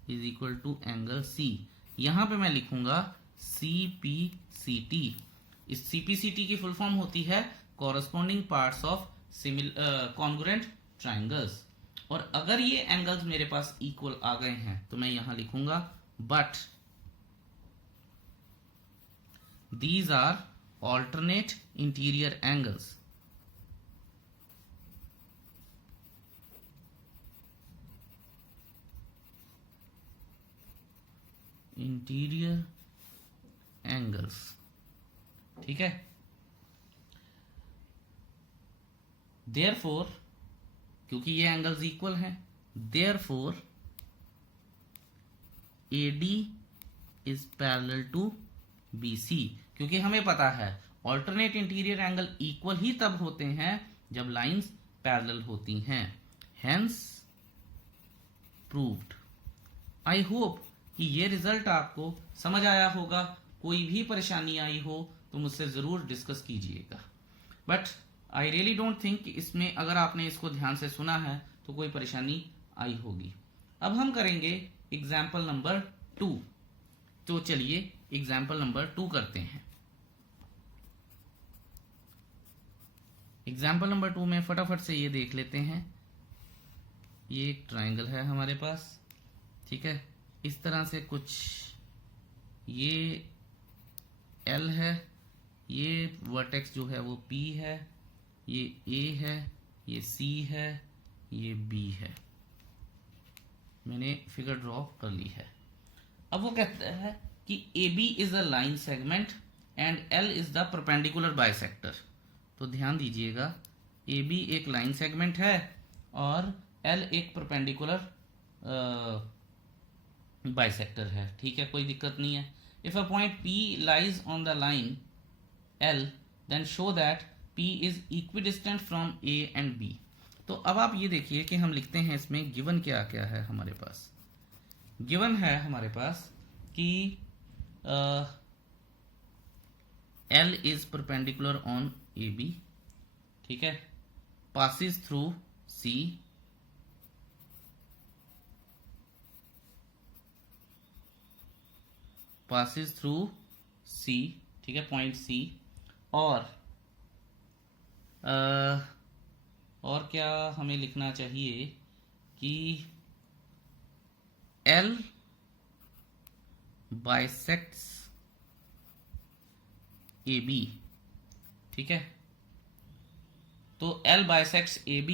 is equal to angle C। यहां पे मैं लिखूंगा CPCT। इस CPCT की फुल फॉर्म होती है corresponding parts of congruent triangles. और अगर ये एंगल्स मेरे पास इक्वल आ गए हैं तो मैं यहां लिखूंगा but these are alternate interior angles. Interior angles, ठीक है। देयरफॉर, क्योंकि ये एंगल्स इक्वल हैं, therefore AD is parallel to BC। क्योंकि हमें पता है ऑल्टरनेट इंटीरियर एंगल इक्वल ही तब होते हैं जब लाइंस पैरेलल होती हैं, हेंस प्रूव्ड। आई होप कि ये रिजल्ट आपको समझ आया होगा। कोई भी परेशानी आई हो तो मुझसे जरूर डिस्कस कीजिएगा, but I really don't think कि इसमें अगर आपने इसको ध्यान से सुना है तो कोई परेशानी आई होगी। अब हम करेंगे एग्जाम्पल नंबर 2। तो चलिए एग्जाम्पल नंबर 2 करते हैं। एग्जाम्पल नंबर 2 में फटाफट से ये देख लेते हैं। ये एक ट्राइंगल है हमारे पास, ठीक है, इस तरह से कुछ, ये L है, ये वर्टेक्स जो है वो P है, ये A है, ये C है, ये B है। मैंने फिगर ड्रॉ कर ली है। अब वो कहता है कि AB is a line segment and L is the perpendicular bisector. तो ध्यान दीजिएगा, AB एक लाइन सेगमेंट है और L एक परपेंडिकुलर बाइसेक्टर है, ठीक है, कोई दिक्कत नहीं है। If a point P lies on the line L then show that P is equidistant from A and B। तो अब आप ये देखिए कि हम लिखते हैं इसमें गिवन क्या क्या है हमारे पास। गिवन है हमारे पास कि L is perpendicular on AB, ठीक है, passes through C, passes through C, ठीक है, पॉइंट C, और क्या हमें लिखना चाहिए कि L बाइसेक्ट्स AB, ठीक है। तो L बाइसेक्ट्स AB,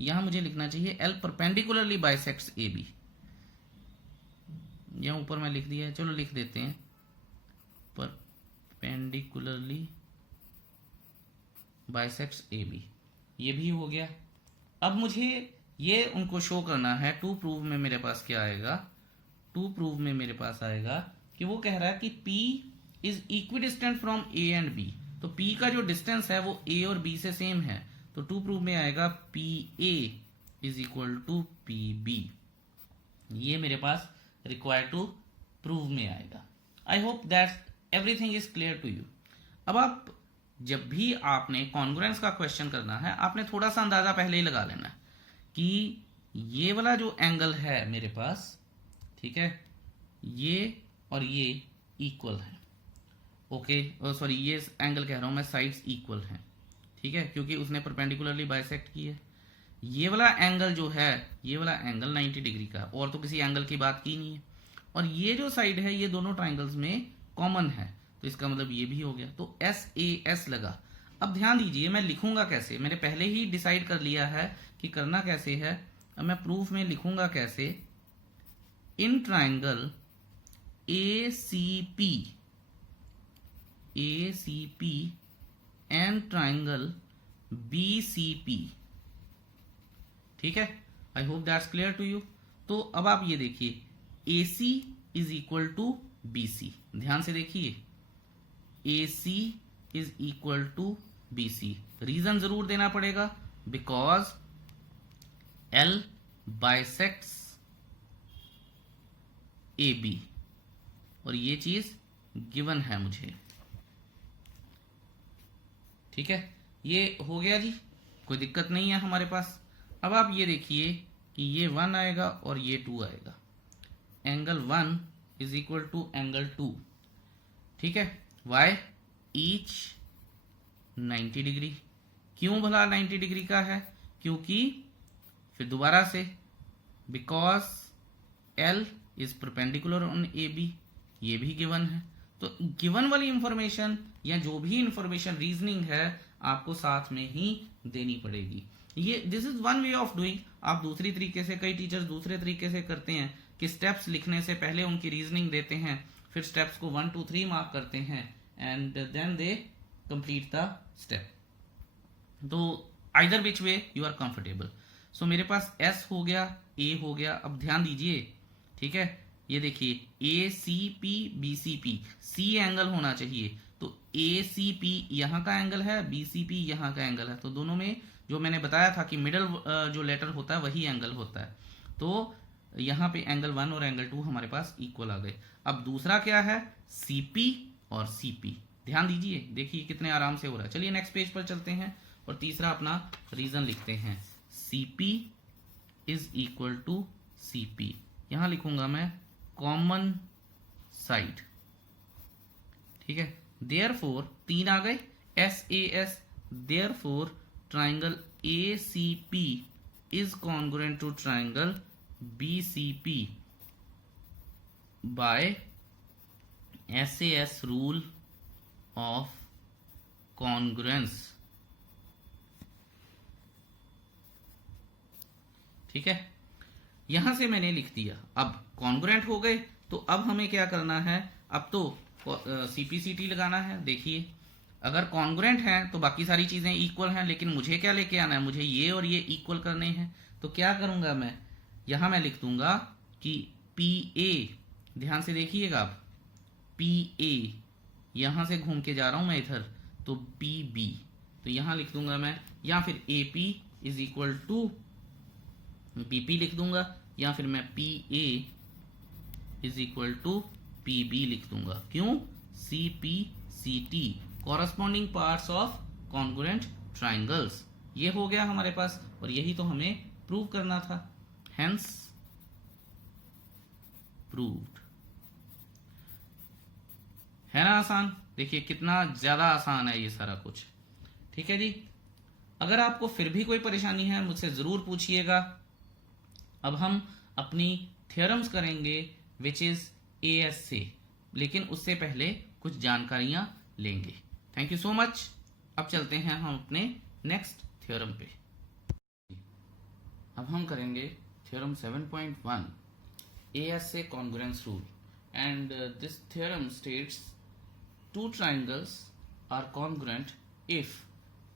यहां मुझे लिखना चाहिए L परपेंडिकुलरली बाइसेक्ट्स AB। या ऊपर में लिख दिया है, चलो लिख देते हैं परपेंडिकुलरली बाइसेक्ट्स ए बी, ये भी हो गया। अब मुझे ये उनको शो करना है। टू प्रूव में मेरे पास क्या आएगा, टू प्रूव में मेरे पास आएगा कि वो कह रहा है कि P is equidistant from A and B। तो P का जो डिस्टेंस है वो A और B से सेम है, तो टू प्रूव में आएगा PA is equal to PB। ये मेरे पास रिक्वायर्ड टू प्रूव में आएगा। I hope that everything is clear to you. अब आप जब भी आपने कॉन्ग्रुएंस का क्वेश्चन करना है, आपने थोड़ा सा अंदाजा पहले ही लगा लेना है कि ये वाला जो एंगल है मेरे पास, ठीक है, ये और ये इक्वल है। ओके, सॉरी, ये एंगल कह रहा हूं मैं, साइड्स इक्वल हैं, ठीक है, क्योंकि उसने परपेंडिकुलरली बाइसेक्ट की है। ये वाला एंगल जो है, ये वाला एंगल 90 डिग्री का, और तो किसी एंगल की बात की नहीं है। और ये जो साइड है ये दोनों ट्राइंगल्स में कॉमन है, तो इसका मतलब ये भी हो गया। तो SAS लगा। अब ध्यान दीजिए मैं लिखूंगा कैसे, मैंने पहले ही डिसाइड कर लिया है कि करना कैसे है। अब मैं प्रूफ में लिखूंगा कैसे, in triangle ACP and triangle BCP, ठीक है। I hope that's clear to you. तो अब आप ये देखिए, AC is equal to BC, ध्यान से देखिए, AC is equal to BC। Reason जरूर देना पड़ेगा, बिकॉज L बाइसेक्ट्स AB, और ये चीज गिवन है मुझे, ठीक है। ये हो गया जी, कोई दिक्कत नहीं है हमारे पास। अब आप ये देखिए कि ये 1 आएगा और ये 2 आएगा। Angle 1 is equal to angle 2, ठीक है। Why each 90 degree. क्यों भला 90 डिग्री का है, क्योंकि फिर दोबारा से, because L is perpendicular on AB, ये भी गिवन है। तो गिवन वाली इंफॉर्मेशन या जो भी इंफॉर्मेशन रीजनिंग है आपको साथ में ही देनी पड़ेगी। ये this is one way of doing. आप दूसरी तरीके से, कई टीचर्स दूसरे तरीके से करते हैं कि स्टेप्स लिखने से पहले उनकी रीजनिंग देते हैं, फिर स्टेप्स को 1 2 3 मार्क करते हैं and then they complete the step. तो either which way you are comfortable. So मेरे पास S हो गया, A हो गया। अब ध्यान दीजिए, ठीक है, ये देखिए ACP BCP, C एंगल होना चाहिए, तो ACP यहाँ का एंगल है, BCP यहाँ का एंगल है, तो दोनों में जो मैंने बताया था कि मिडल जो लेटर होता है वही एंगल होता है। तो यहाँ पे एंगल 1 और एंगल 2 हमारे पास इक्वल आ गए। अब दूसरा क्या है, CP और CP। ध्यान दीजिए, देखिए कितने आराम से हो रहा है। चलिए नेक्स्ट पेज पर चलते हैं और तीसरा अपना रीजन लिखते हैं। CP is equal to CP, यहां लिखूंगा मैं कॉमन साइड, ठीक है। देयरफॉर 3 आ गए, SAS, therefore triangle ACP is congruent to triangle BCP by SAS rule of congruence, ठीक है। यहां से मैंने लिख दिया। अब कॉन्ग्रुएंट हो गए, तो अब हमें क्या करना है, अब तो CPCT लगाना है। देखिए अगर कॉन्ग्रुएंट हैं तो बाकी सारी चीजें इक्वल हैं, लेकिन मुझे क्या लेके आना है, मुझे ये और ये इक्वल करने हैं। तो क्या करूंगा मैं, यहां मैं लिख दूंगा कि PA, ध्यान से देखिएगा आप, PA यहां से घूम के जा रहा हूं मैं इधर, तो PB, तो यहां लिख दूंगा मैं, या फिर AP is equal to BP लिख दूंगा, या फिर मैं PA is equal to PB लिख दूंगा। क्यों, CPCT corresponding parts of congruent triangles. ये हो गया हमारे पास, और यही तो हमें प्रूव करना था, हेंस प्रूव्ड। है ना आसान, देखिए कितना ज्यादा आसान है ये सारा कुछ, ठीक है जी। अगर आपको फिर भी कोई परेशानी है मुझसे जरूर पूछिएगा। अब हम अपनी थ्योरम्स करेंगे विच इज AS से, लेकिन उससे पहले कुछ जानकारियां लेंगे। Thank you so much. अब चलते हैं हम अपने नेक्स्ट थ्योरम पे। अब हम करेंगे theorem 7.1 ASA congruence rule, and this theorem states two triangles are congruent if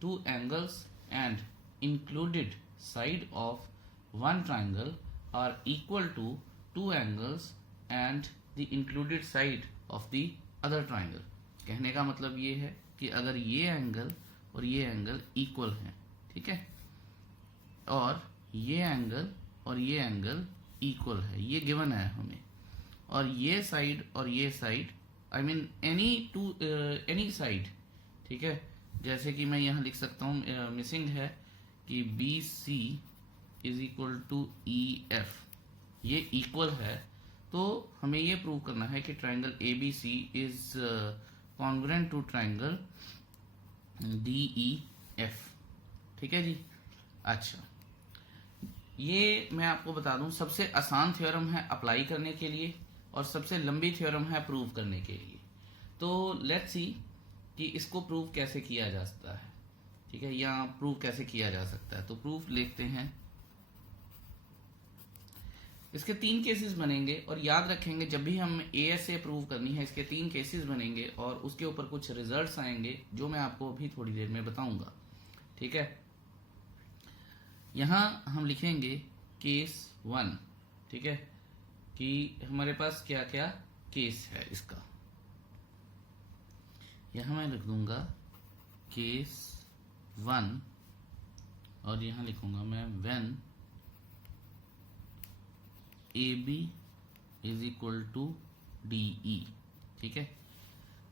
two angles and included side of one triangle are equal to two angles and the included side of the other triangle. कहने का मतलब ये है कि अगर ये angle और ये एंगल इक्वल हैं, ठीक है, और ये एंगल और ये एंगल इक्वल है, ये गिवन है हमें, और ये साइड और ये side, I mean any side, ठीक है, जैसे कि मैं यहाँ लिख सकता हूँ मिसिंग है कि B C is equal to E F, ये इक्वल है, तो हमें ये प्रूव करना है कि triangle A B C is congruent to triangle D E F, ठीक है जी। अच्छा, ये मैं आपको बता दूं सबसे आसान थ्योरम है अप्लाई करने के लिए और सबसे लंबी थ्योरम है प्रूव करने के लिए। तो लेट्स सी कि इसको प्रूव कैसे किया जा सकता है, ठीक है, या प्रूव कैसे किया जा सकता है। तो प्रूफ लिखते हैं। इसके 3 केसेस बनेंगे और याद रखेंगे जब भी हम ASA प्रूव करनी है इसके 3 केसेस बनेंगे और उसके ऊपर कुछ रिजल्ट्स आएंगे जो मैं आपको अभी थोड़ी देर में बताऊंगा, ठीक है। यहां हम लिखेंगे केस 1, ठीक है, कि हमारे पास क्या क्या केस है इसका। यहां मैं लिख दूंगा केस 1 और यहां लिखूंगा मैं when AB is equal to DE, ठीक है।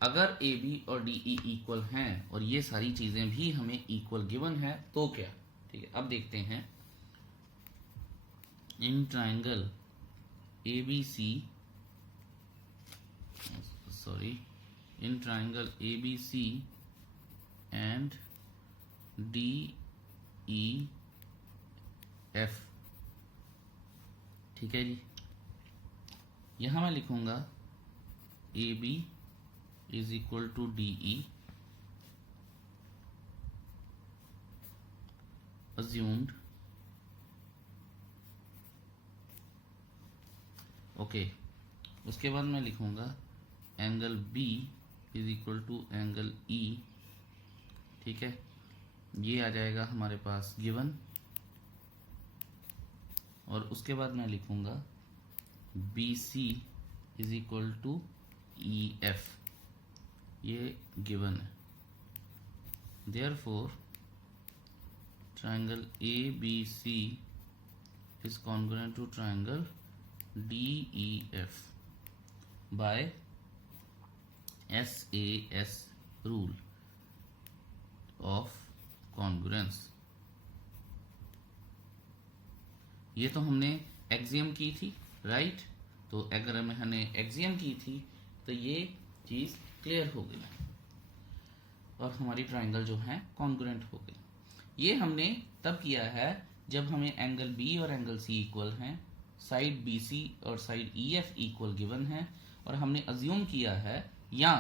अगर AB और DE इक्वल हैं और ये सारी चीजें भी हमें इक्वल गिवन है तो क्या, ठीक है। अब देखते हैं in triangle ABC, sorry, in triangle ABC and DEF, ठीक है जी। यहां मैं लिखूंगा AB is equal to DE, assumed, okay. उसके बाद मैं लिखूंगा angle B is equal to angle E, ठीक है, ये आ जाएगा हमारे पास गिवन। और उसके बाद मैं लिखूंगा BC is equal to EF, ये गिवन है। Therefore triangle ABC is congruent to triangle DEF by SAS rule of congruence। ये तो हमने एक्सियम की थी, राइट। तो अगर हमने एक्सियम की थी तो ये चीज क्लियर हो गई और हमारी ट्राइंगल जो है कॉन्ग्रुएंट हो गई। ये हमने तब किया है जब हमें एंगल B और एंगल C इक्वल हैं, साइड BC और साइड EF इक्वल गिवन है, और हमने अज्यूम किया है, या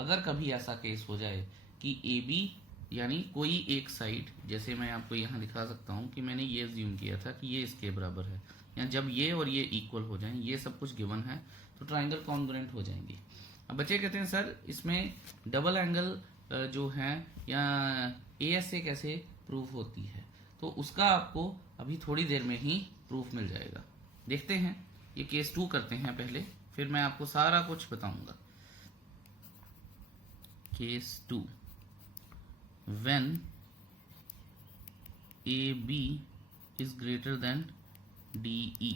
अगर कभी ऐसा केस हो जाए कि AB यानी कोई एक साइड, जैसे मैं आपको यहाँ दिखा सकता हूँ कि मैंने ये अज्यूम किया था कि ये इसके बराबर है, या जब ये और ये इक्वल हो जाएं, ये सब कुछ गिवन है, तो ट्राइंगल कॉन्ग्रुएंट हो जाएंगी। अब बच्चे कहते हैं सर इसमें डबल एंगल जो है या ASA कैसे प्रूफ होती है, तो उसका आपको अभी थोड़ी देर में ही प्रूफ मिल जाएगा। देखते हैं, ये केस 2 करते हैं पहले, फिर मैं आपको सारा कुछ बताऊंगा। Case 2, when AB is greater than DE,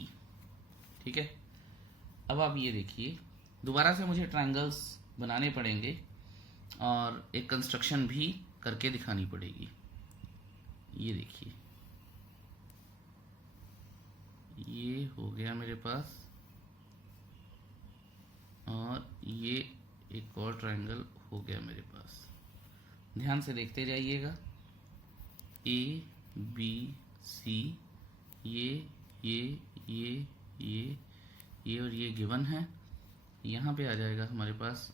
ठीक है। अब आप ये देखिए, दोबारा से मुझे ट्राइंगल्स बनाने पड़ेंगे और एक कंस्ट्रक्शन भी करके दिखानी पड़ेगी। ये देखिए, ये हो गया मेरे पास, और ये एक और ट्राइंगल हो गया मेरे पास। ध्यान से देखते जाइएगा, ABC, ये और ये गिवन है। यहाँ पे आ जाएगा हमारे पास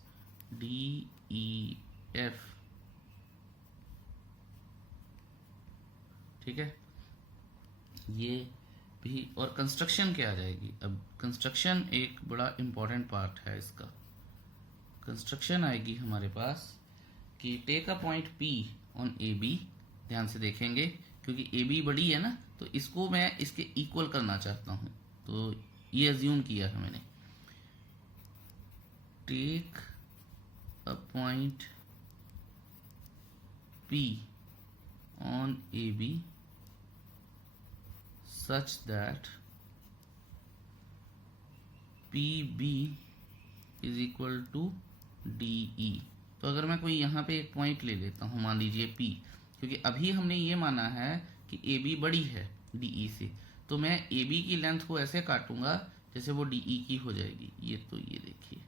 DEF, ठीक है, ये भी, और कंस्ट्रक्शन क्या आ जाएगी। अब कंस्ट्रक्शन एक बड़ा इंपॉर्टेंट पार्ट है इसका। कंस्ट्रक्शन आएगी हमारे पास कि take a point P on A B. ध्यान से देखेंगे क्योंकि ए बी बड़ी है ना, तो इसको मैं इसके इक्वल करना चाहता हूं, तो ये अज्यूम किया है मैंने। Take a point P on AB such that PB is equal to DE। तो अगर मैं कोई यहाँ पे एक पॉइंट ले लेता हूँ, मान लीजिए P, क्योंकि अभी हमने ये माना है कि AB बड़ी है DE से, तो मैं AB की लेंथ को ऐसे काटूंगा जैसे वो DE की हो जाएगी। ये तो ये देखिए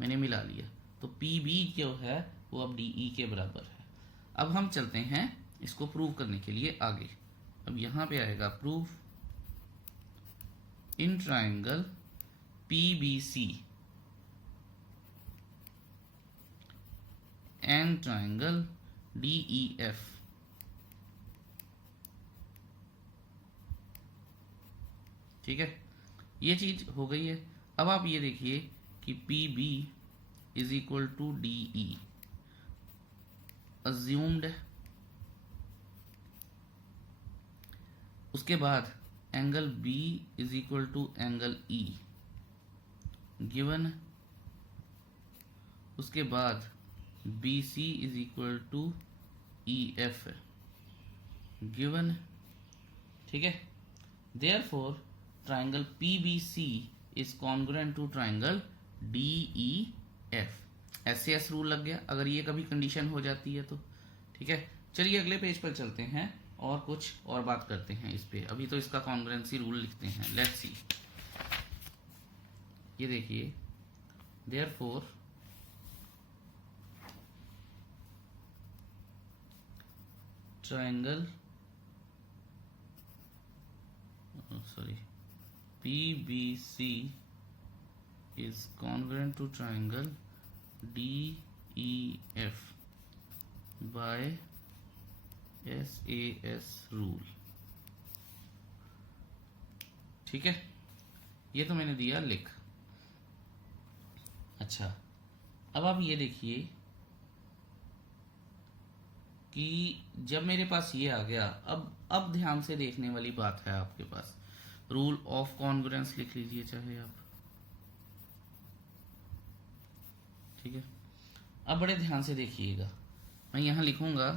मैंने मिला लिया, तो PB जो है वो अब DE के बराबर है। अब हम चलते हैं इसको प्रूव करने के लिए आगे। अब यहां पे आएगा proof in triangle PBC and triangle DEF। ठीक है, ये चीज हो गई है। अब आप ये देखिए कि PB is equal to DE assumed है। उसके बाद angle B is equal to angle E given. उसके बाद BC is equal to EF given. ठीक है, therefore triangle PBC is congruent to triangle DEF। SAS rule लग गया अगर ये कभी कंडीशन हो जाती है तो। ठीक है, चलिए अगले पेज पर चलते हैं और कुछ और बात करते हैं इस पे। अभी तो इसका कॉन्ग्रुएंसी रूल लिखते हैं, लेट्स सी। ये देखिए, therefore triangle PBC is congruent to triangle DEF by SAS rule। ठीक है, ये तो मैंने दिया लिख। अच्छा, अब आप ये देखिए कि जब मेरे पास ये आ गया, अब ध्यान से देखने वाली बात है आपके पास। रूल ऑफ कॉन्ग्रुएंस लिख लीजिए चाहे आप। ठीक है, अब बड़े ध्यान से देखिएगा। मैं यहां लिखूंगा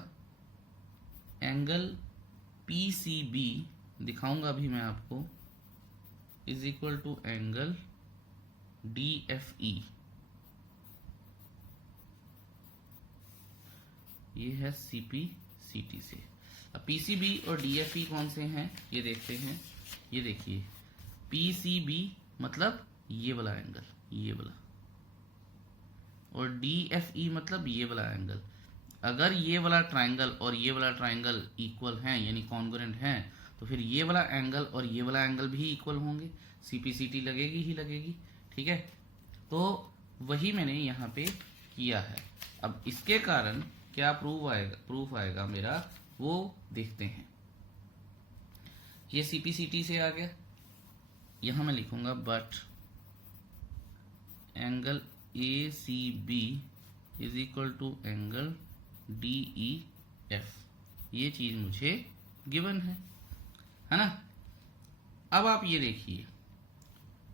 एंगल PCB, दिखाऊंगा अभी मैं आपको, is equal to angle DFE। ये है CPCT से। अब PCB और DFE कौन से हैं ये देखते हैं। ये देखिए, PCB मतलब ये वाला एंगल, ये वाला, और DFE मतलब ये वाला एंगल। अगर ये वाला ट्राइंगल और ये वाला ट्राइंगल इक्वल हैं यानी कॉन्ग्रुएंट हैं, तो फिर ये वाला एंगल और ये वाला एंगल भी इक्वल होंगे, CPCT लगेगी ही लगेगी। ठीक है, तो वही मैंने यहाँ पे किया है। अब इसके कारण क्या प्रूफ आएगा मेरा, वो देखते हैं। ये CPCT से आ गया, यहां मैं लिखूंगा but angle ACB is equal to angle DEF। ये चीज मुझे गिवन है ना। अब आप ये देखिए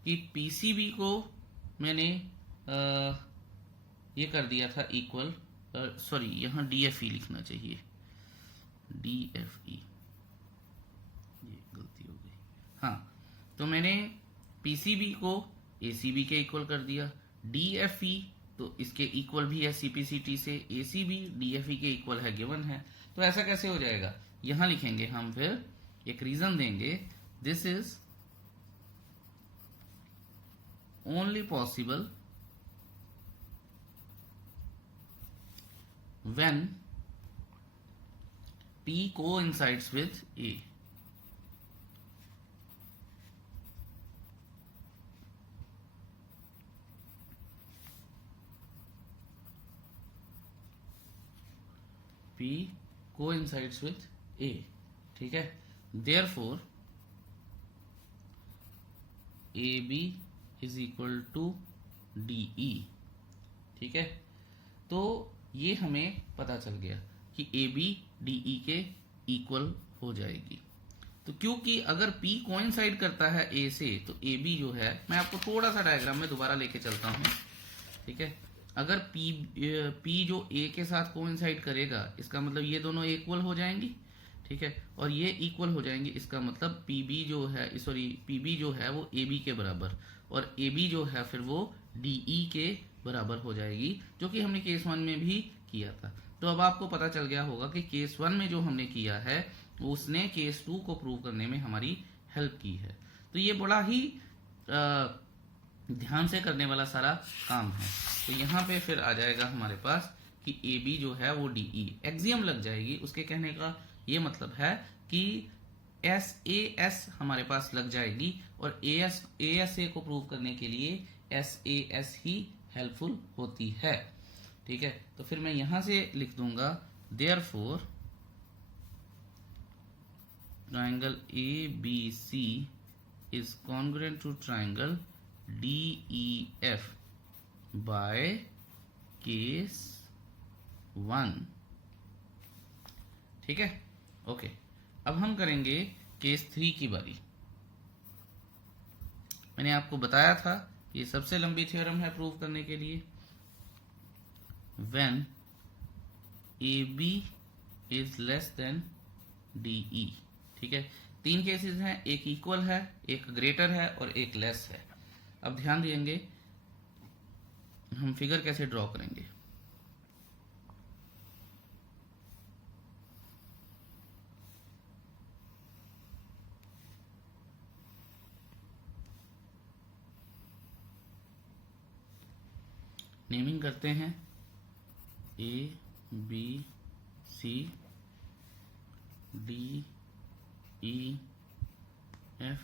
कि PCB को मैंने ये कर दिया था इक्वल, सॉरी यहाँ DFE लिखना चाहिए, DFE, ये गलती हो गई। हाँ, तो मैंने PCB को ACB के इक्वल कर दिया, DFE तो इसके इक्वल भी है CPCT से, ACB DFE के इक्वल है, गिवन है। तो ऐसा कैसे हो जाएगा, यहां लिखेंगे हम, फिर एक रीजन देंगे, this is only possible when P coincides with A। P coincides with A। ठीक है, therefore A B is equal to D E. ठीक है, तो ये हमें पता चल गया कि ए बी डी ई के इक्वल हो जाएगी। तो क्योंकि अगर P कोइंसाइड करता है A से, तो AB जो है, मैं आपको थोड़ा सा डायग्राम में दोबारा लेके चलता हूँ। ठीक है, अगर P जो A के साथ कोइंसाइड करेगा, इसका मतलब ये दोनों इक्वल हो जाएंगी। ठीक है, और ये इक्वल हो जाएंगी, इसका मतलब PB जो है वो AB के बराबर, और AB जो है फिर वो DE के बराबर हो जाएगी, जो कि हमने केस 1 में भी किया था। तो अब आपको पता चल गया होगा कि केस 1 में जो हमने किया है उसने केस 2 को प्रूव करने में हमारी हेल्प की है। तो ये बड़ा ही ध्यान से करने वाला सारा काम है। तो यहाँ पे फिर आ जाएगा हमारे पास कि ए बी जो है वो डी ई, एक्सियम लग जाएगी। उसके कहने का ये मतलब है कि एस ए एस हमारे पास लग जाएगी, और ए एस ए को प्रूव करने के लिए S A S he helpful होती है। ठीक है, तो फिर मैं यहां से लिख दूंगा therefore triangle ABC is congruent to triangle DEF by case 1। ठीक है, ओके। अब हम करेंगे केस 3 की बारी। मैंने आपको बताया था ये सबसे लंबी थ्योरम है प्रूव करने के लिए। when AB is less than DE। ठीक है, 3 केसेस हैं, एक इक्वल है, एक ग्रेटर है और एक लेस है। अब ध्यान देंगे हम फिगर कैसे ड्रॉ करेंगे। नेमिंग करते हैं A B C D E F,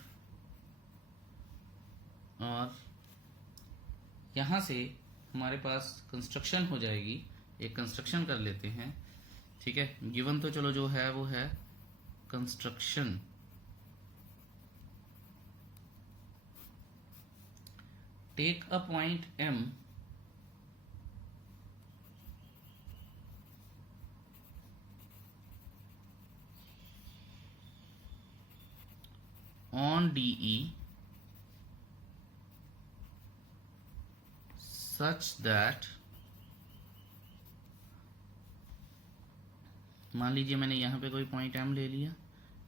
और यहां से हमारे पास कंस्ट्रक्शन हो जाएगी। एक कंस्ट्रक्शन कर लेते हैं। ठीक है, गिवन तो चलो जो है वो है construction. Take a point M on DE such that, मान लीजिए मैंने यहां पे कोई पॉइंट M ले लिया,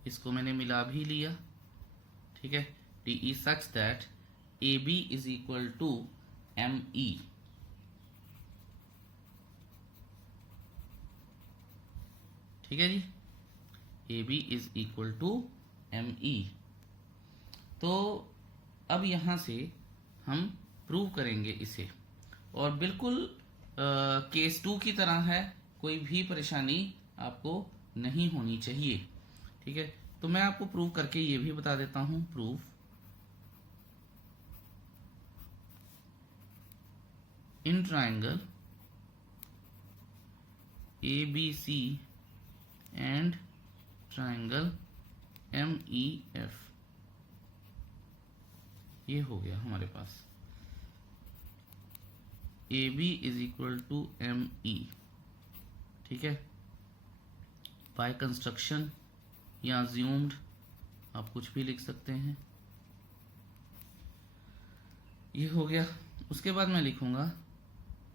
इसको मैंने मिला भी लिया। ठीक है, DE such that AB is equal to ME। ठीक है जी, AB is equal to ME। तो अब यहां से हम प्रूव करेंगे इसे, और बिल्कुल केस 2 की तरह है, कोई भी परेशानी आपको नहीं होनी चाहिए। ठीक है, तो मैं आपको प्रूव करके ये भी बता देता हूं। Prove in triangle ABC and triangle MEF। ये हो गया हमारे पास AB is equal to ME। ठीक है, बाय कंस्ट्रक्शन या अज्यूम्ड, आप कुछ भी लिख सकते हैं। ये हो गया। उसके बाद मैं लिखूंगा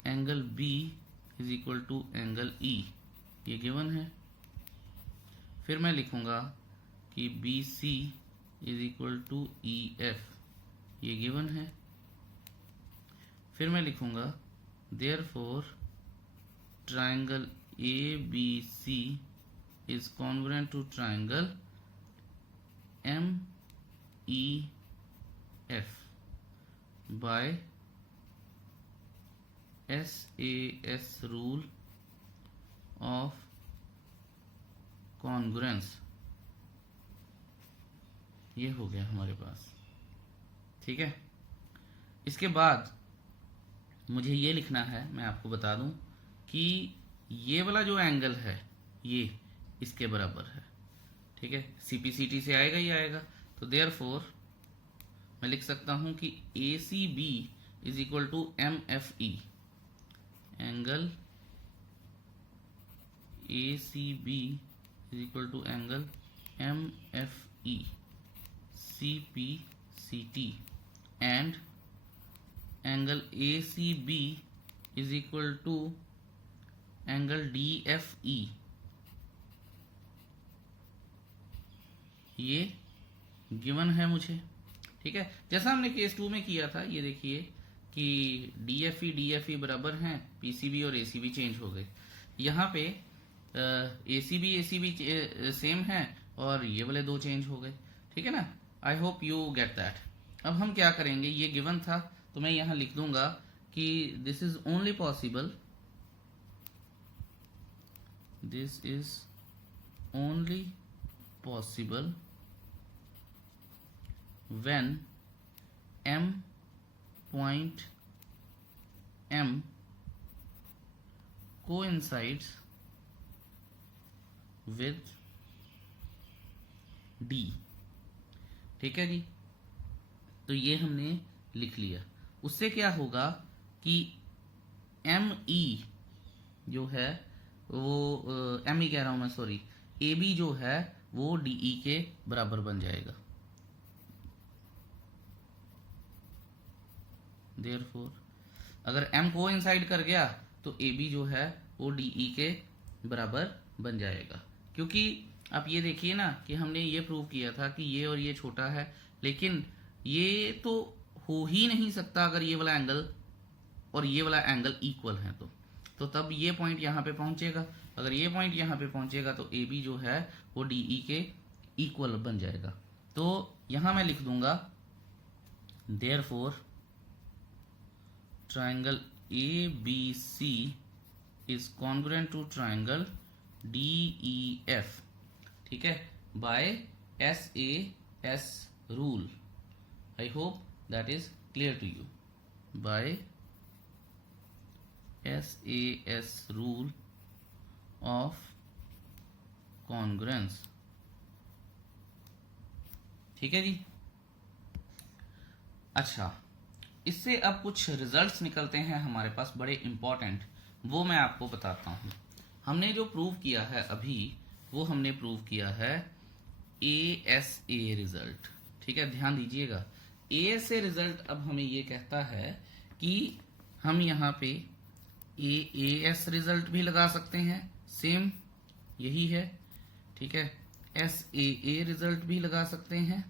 angle B is equal to angle E, ये गिवन है। फिर मैं लिखूंगा कि BC is equal to EF, ये गिवन है। फिर मैं लिखूंगा therefore triangle ABC is congruent to triangle MEF by SAS rule of congruence. ये हो गया हमारे पास। ठीक है, इसके बाद मुझे ये लिखना है, मैं आपको बता दूं कि ये वाला जो एंगल है ये इसके बराबर है। ठीक है, CPCT से आएगा ही आएगा। तो देयरफॉर मैं लिख सकता हूं कि A C B is equal to M F E, angle A C B is equal to angle M F E C P C T, and angle A C B is equal to angle D F E. ये given है मुझे, ठीक है। जैसा हमने case 2 में किया था, ये देखिए कि डी एफ ई बराबर हैं, पीसीबी और एसीबी चेंज हो गए। यहाँ पे एसीबी सेम है और ये वाले दो चेंज हो गए, ठीक है ना। I hope you get that. अब हम क्या करेंगे, ये गिवन था तो मैं यहाँ लिख दूंगा कि this is only possible, this is only possible when m point m coincides with d, ठीक है जी। तो ये हमने लिख लिया। उससे क्या होगा कि एम ई जो है वो एम ई कह रहा हूं मैं, सॉरी, ए बी जो है वो डी ई के बराबर बन जाएगा। देयरफॉर अगर m कोइंसाइड कर गया तो ए बी जो है वो डी ई के बराबर बन जाएगा। क्योंकि आप ये देखिए ना कि हमने ये प्रूव किया था कि ये और ये छोटा है, लेकिन ये तो हो ही नहीं सकता अगर ये वाला एंगल और ये वाला एंगल इक्वल है तो तब ये पॉइंट यहाँ पे पहुंचेगा। अगर ये पॉइंट यहाँ पे पहुंचेगा तो ए बी जो है वो डी ई के इक्वल बन जाएगा। तो यहां मैं लिख दूंगा therefore triangle ABC is congruent to triangle DEF, ठीक है, by SAS rule. I hope that is clear to you. By SAS rule of congruence, ठीक है जी। अच्छा, इससे अब कुछ रिजल्ट्स निकलते हैं हमारे पास बड़े इंपॉर्टेंट, वो मैं आपको बताता हूं। हमने जो प्रूव किया है अभी, वो हमने प्रूव किया है ASA रिजल्ट, ठीक है, ध्यान दीजिएगा। ASA रिजल्ट अब हमें ये कहता है कि हम यहाँ पे AS रिजल्ट भी लगा सकते हैं, सेम यही है, ठीक है। SAA रिजल्ट भी लगा सकते हैं,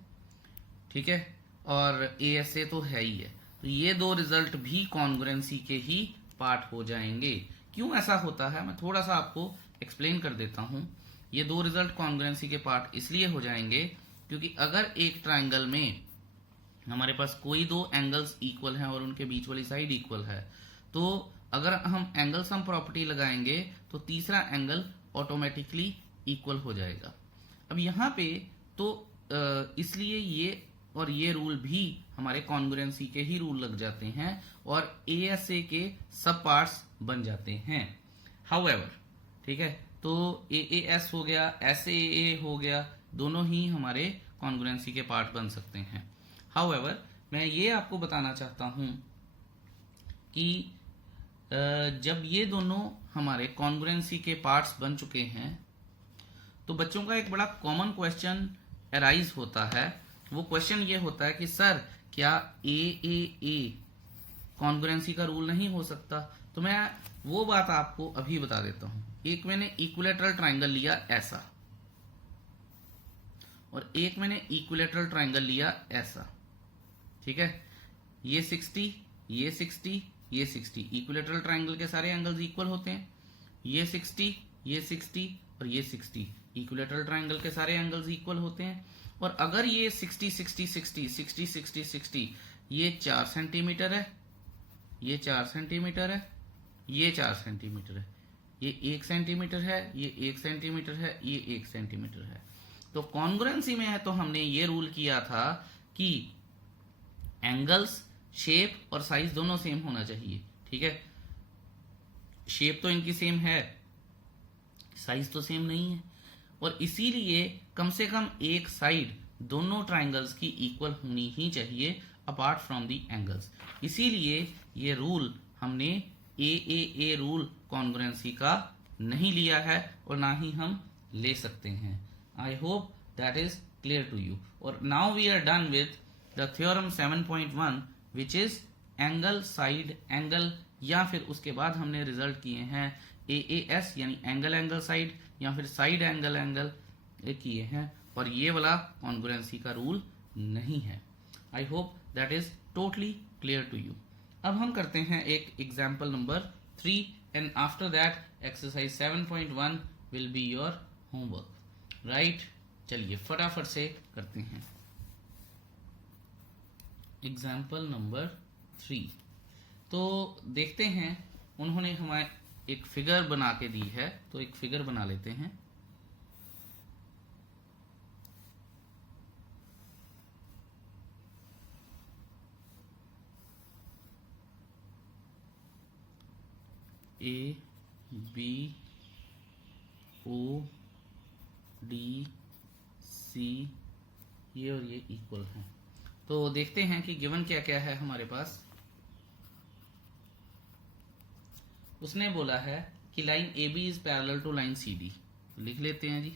ठीक है, और ASA तो है ही है। तो ये दो रिजल्ट भी कॉन्ग्रुएंसी के ही पार्ट हो जाएंगे। क्यों ऐसा होता है मैं थोड़ा सा आपको एक्सप्लेन कर देता हूं। ये दो रिजल्ट कॉन्ग्रुएंसी के पार्ट इसलिए हो जाएंगे क्योंकि अगर एक ट्राइंगल में हमारे पास कोई दो एंगल्स इक्वल हैं और उनके बीच वाली साइड इक्वल है, तो अगर हम एंगल सम प्रॉपर्टी लगाएंगे तो तीसरा एंगल ऑटोमेटिकली इक्वल हो जाएगा। अब यहाँ पे तो इसलिए ये और ये रूल भी हमारे कॉन्ग्रुएंसी के ही रूल लग जाते हैं और ASA के सब पार्ट्स बन जाते हैं। हाउएवर, ठीक है, तो AAS हो गया, SAA हो गया, दोनों ही हमारे कॉन्ग्रुएंसी के पार्ट बन सकते हैं। हाउएवर, मैं ये आपको बताना चाहता हूं कि जब ये दोनों हमारे कॉन्ग्रुएंसी के पार्ट्स बन चुके हैं तो बच्चों का एक बड़ा कॉमन क्वेश्चन अराइज होता है। वो क्वेश्चन ये होता है कि सर क्या AAA कॉन्ग्रुएंसी का रूल नहीं हो सकता? तो मैं वो बात आपको अभी बता देता हूं। एक मैंने इक्विलैटरल ट्राइंगल लिया ऐसा और एक मैंने इक्विलैटरल ट्राइंगल लिया ऐसा, ठीक है। ये 60, ये 60, ये 60, इक्विलैटरल ट्राइंगल के सारे एंगल्स इक्वल होते हैं। ये 60, ये 60 और ये 60, इक्विलैटरल ट्राइंगल के सारे एंगल्स इक्वल होते हैं। और अगर ये 60 60 60 60 60 60 ये 4 सेंटीमीटर है, ये 4 सेंटीमीटर है, ये 4 सेंटीमीटर है, ये 1 सेंटीमीटर है, ये 1 सेंटीमीटर है, ये 1 सेंटीमीटर है, तो कॉन्ग्रुएंसी में है तो हमने ये रूल किया था कि एंगल्स, शेप और साइज दोनों सेम होना चाहिए, ठीक है। शेप तो इनकी सेम है, साइज तो सेम नहीं है, और इसीलिए कम से कम एक साइड दोनों ट्राइंगल्स की इक्वल होनी ही चाहिए अपार्ट फ्रॉम दी एंगल्स। इसीलिए ये रूल हमने ए रूल कॉन्ग्रुएंसी का नहीं लिया है और ना ही हम ले सकते हैं। I hope that is clear to you. और now we are done with the theorem 7.1 which is angle side angle, या फिर उसके बाद हमने रिजल्ट किए हैं AAS यानी एंगल एंगल साइड, या फिर साइड एंगल एंगल किए हैं, और ये वाला कॉन्ग्रुएंसी का रूल नहीं है। I hope that is totally clear to you. अब हम करते हैं एक example number 3 and after that exercise 7.1 will be your homework, right. चलिए फटाफट से करते हैं एग्जाम्पल नंबर 3। तो देखते हैं, उन्होंने हमें एक फिगर बना के दी है, तो एक फिगर बना लेते हैं। ABOD C ये और ये इक्वल है। तो देखते हैं कि गिवन क्या क्या है हमारे पास। उसने बोला है कि line AB is parallel to line CD, लिख लेते हैं जी,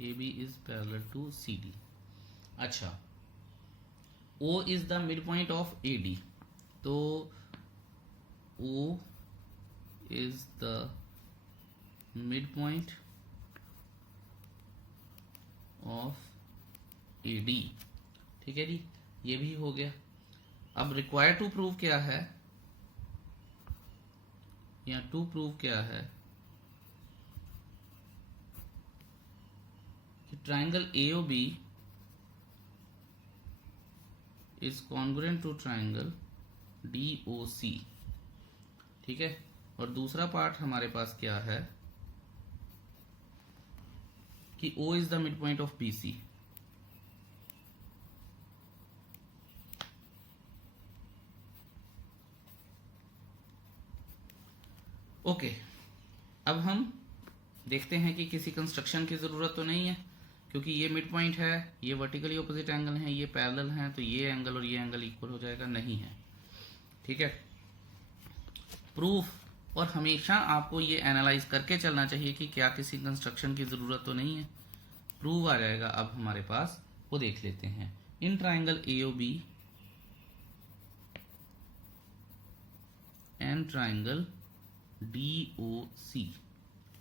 AB is parallel to CD। अच्छा, O is the mid point of AD, तो O is the mid point of AD, ठीक है जी, ये भी हो गया। अब रिक्वायर टू प्रूव क्या है, या टू प्रूव क्या है कि triangle AOB is congruent to triangle DOC, ठीक है। और दूसरा पार्ट हमारे पास क्या है कि O is the mid point of BC। Okay, अब हम देखते हैं कि किसी कंस्ट्रक्शन की ज़रूरत तो नहीं है, क्योंकि ये मिड पॉइंट है, ये वर्टिकली ऑपोजिट एंगल है, ये पैरेलल हैं, तो ये एंगल और ये एंगल इक्वल हो जाएगा, नहीं है, ठीक है। प्रूफ, और हमेशा आपको ये एनालाइज करके चलना चाहिए कि क्या किसी कंस्ट्रक्शन की ज़रूरत तो नहीं है। प्रूफ आ जाएगा अब हमारे पास, वो देख लेते हैं। In triangle AOB and triangle DOC,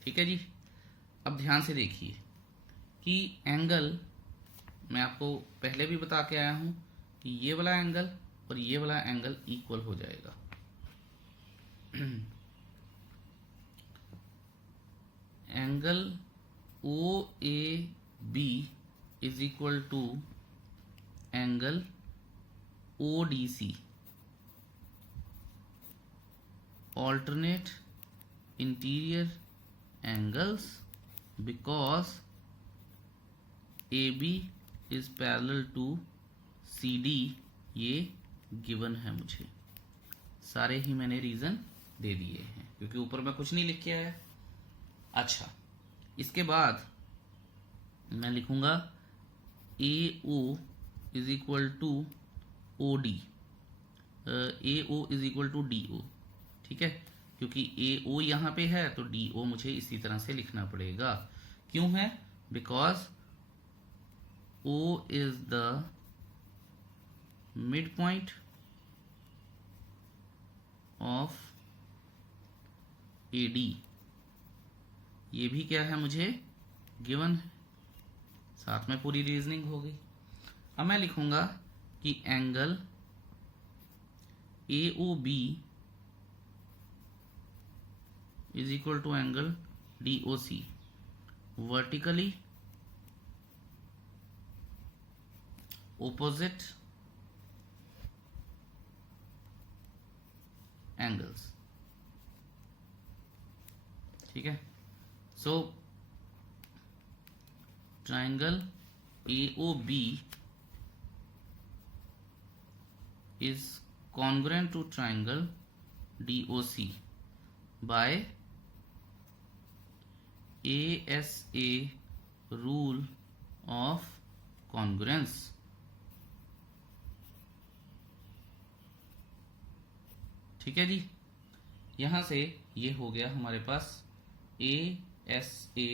ठीक है जी। अब ध्यान से देखिए कि एंगल, मैं आपको पहले भी बता के आया हूं कि ये वाला एंगल और ये वाला एंगल इक्वल हो जाएगा। Angle OAB is equal to angle ODC, alternate interior angles because AB is parallel to CD, ये गिवन है मुझे। सारे ही मैंने रीजन दे दिए हैं क्योंकि ऊपर में कुछ नहीं लिख के आया। अच्छा, इसके बाद मैं लिखूंगा AO is equal to OD, AO is equal to DO, ठीक है, क्योंकि AO यहाँ पे है तो DO मुझे इसी तरह से लिखना पड़ेगा। क्यों है? Because O is the mid point of AD, ये भी क्या है मुझे गिवन है, साथ में पूरी रीजनिंग हो गई। अब मैं लिखूंगा कि angle AOB is equal to angle DOC, vertically opposite angles, ठीक है। So triangle AOB is congruent to triangle DOC by ASA rule of congruence. ठीक है जी, यहां से ये हो गया हमारे पास ASA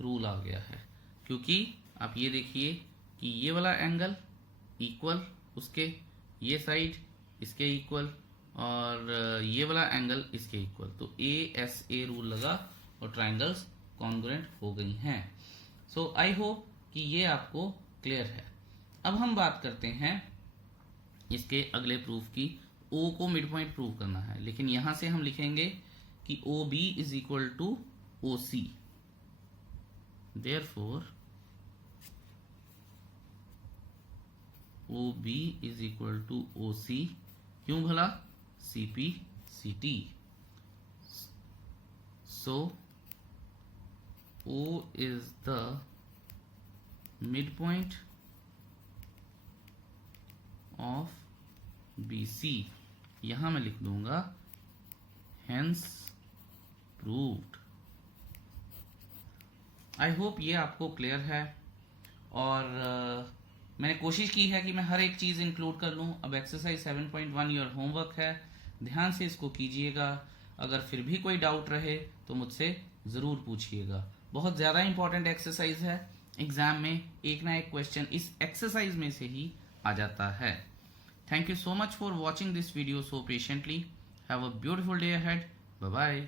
रूल आ गया है, क्योंकि आप ये देखिए कि ये वाला एंगल इक्वल उसके, ये साइड इसके इक्वल, और ये वाला एंगल इसके इक्वल, तो ASA रूल लगा और ट्राइंगल्स कॉन्ग्रुएंट हो गई हैं। सो आई होप कि ये आपको क्लियर है। अब हम बात करते हैं इसके अगले प्रूफ की। O को मिड पॉइंट प्रूव करना है, लेकिन यहां से हम लिखेंगे कि OB is equal to OC, therefore OB is equal to OC, क्यों भला, CP CT। So O is the mid point of BC, यहां मैं लिख दूंगा हेंस प्रूव्ड। आई होप ये आपको क्लियर है, और मैंने कोशिश की है कि मैं हर एक चीज इंक्लूड कर लूं। अब एक्सरसाइज 7.1 योर होमवर्क है, ध्यान से इसको कीजिएगा। अगर फिर भी कोई डाउट रहे तो मुझसे जरूर पूछिएगा। बहुत ज्यादा इंपॉर्टेंट एक्सरसाइज है, एग्जाम में एक ना एक क्वेश्चन इस एक्सरसाइज में से ही आ जाता है। Thank you so much for watching this video so patiently. Have a beautiful day ahead. Bye bye.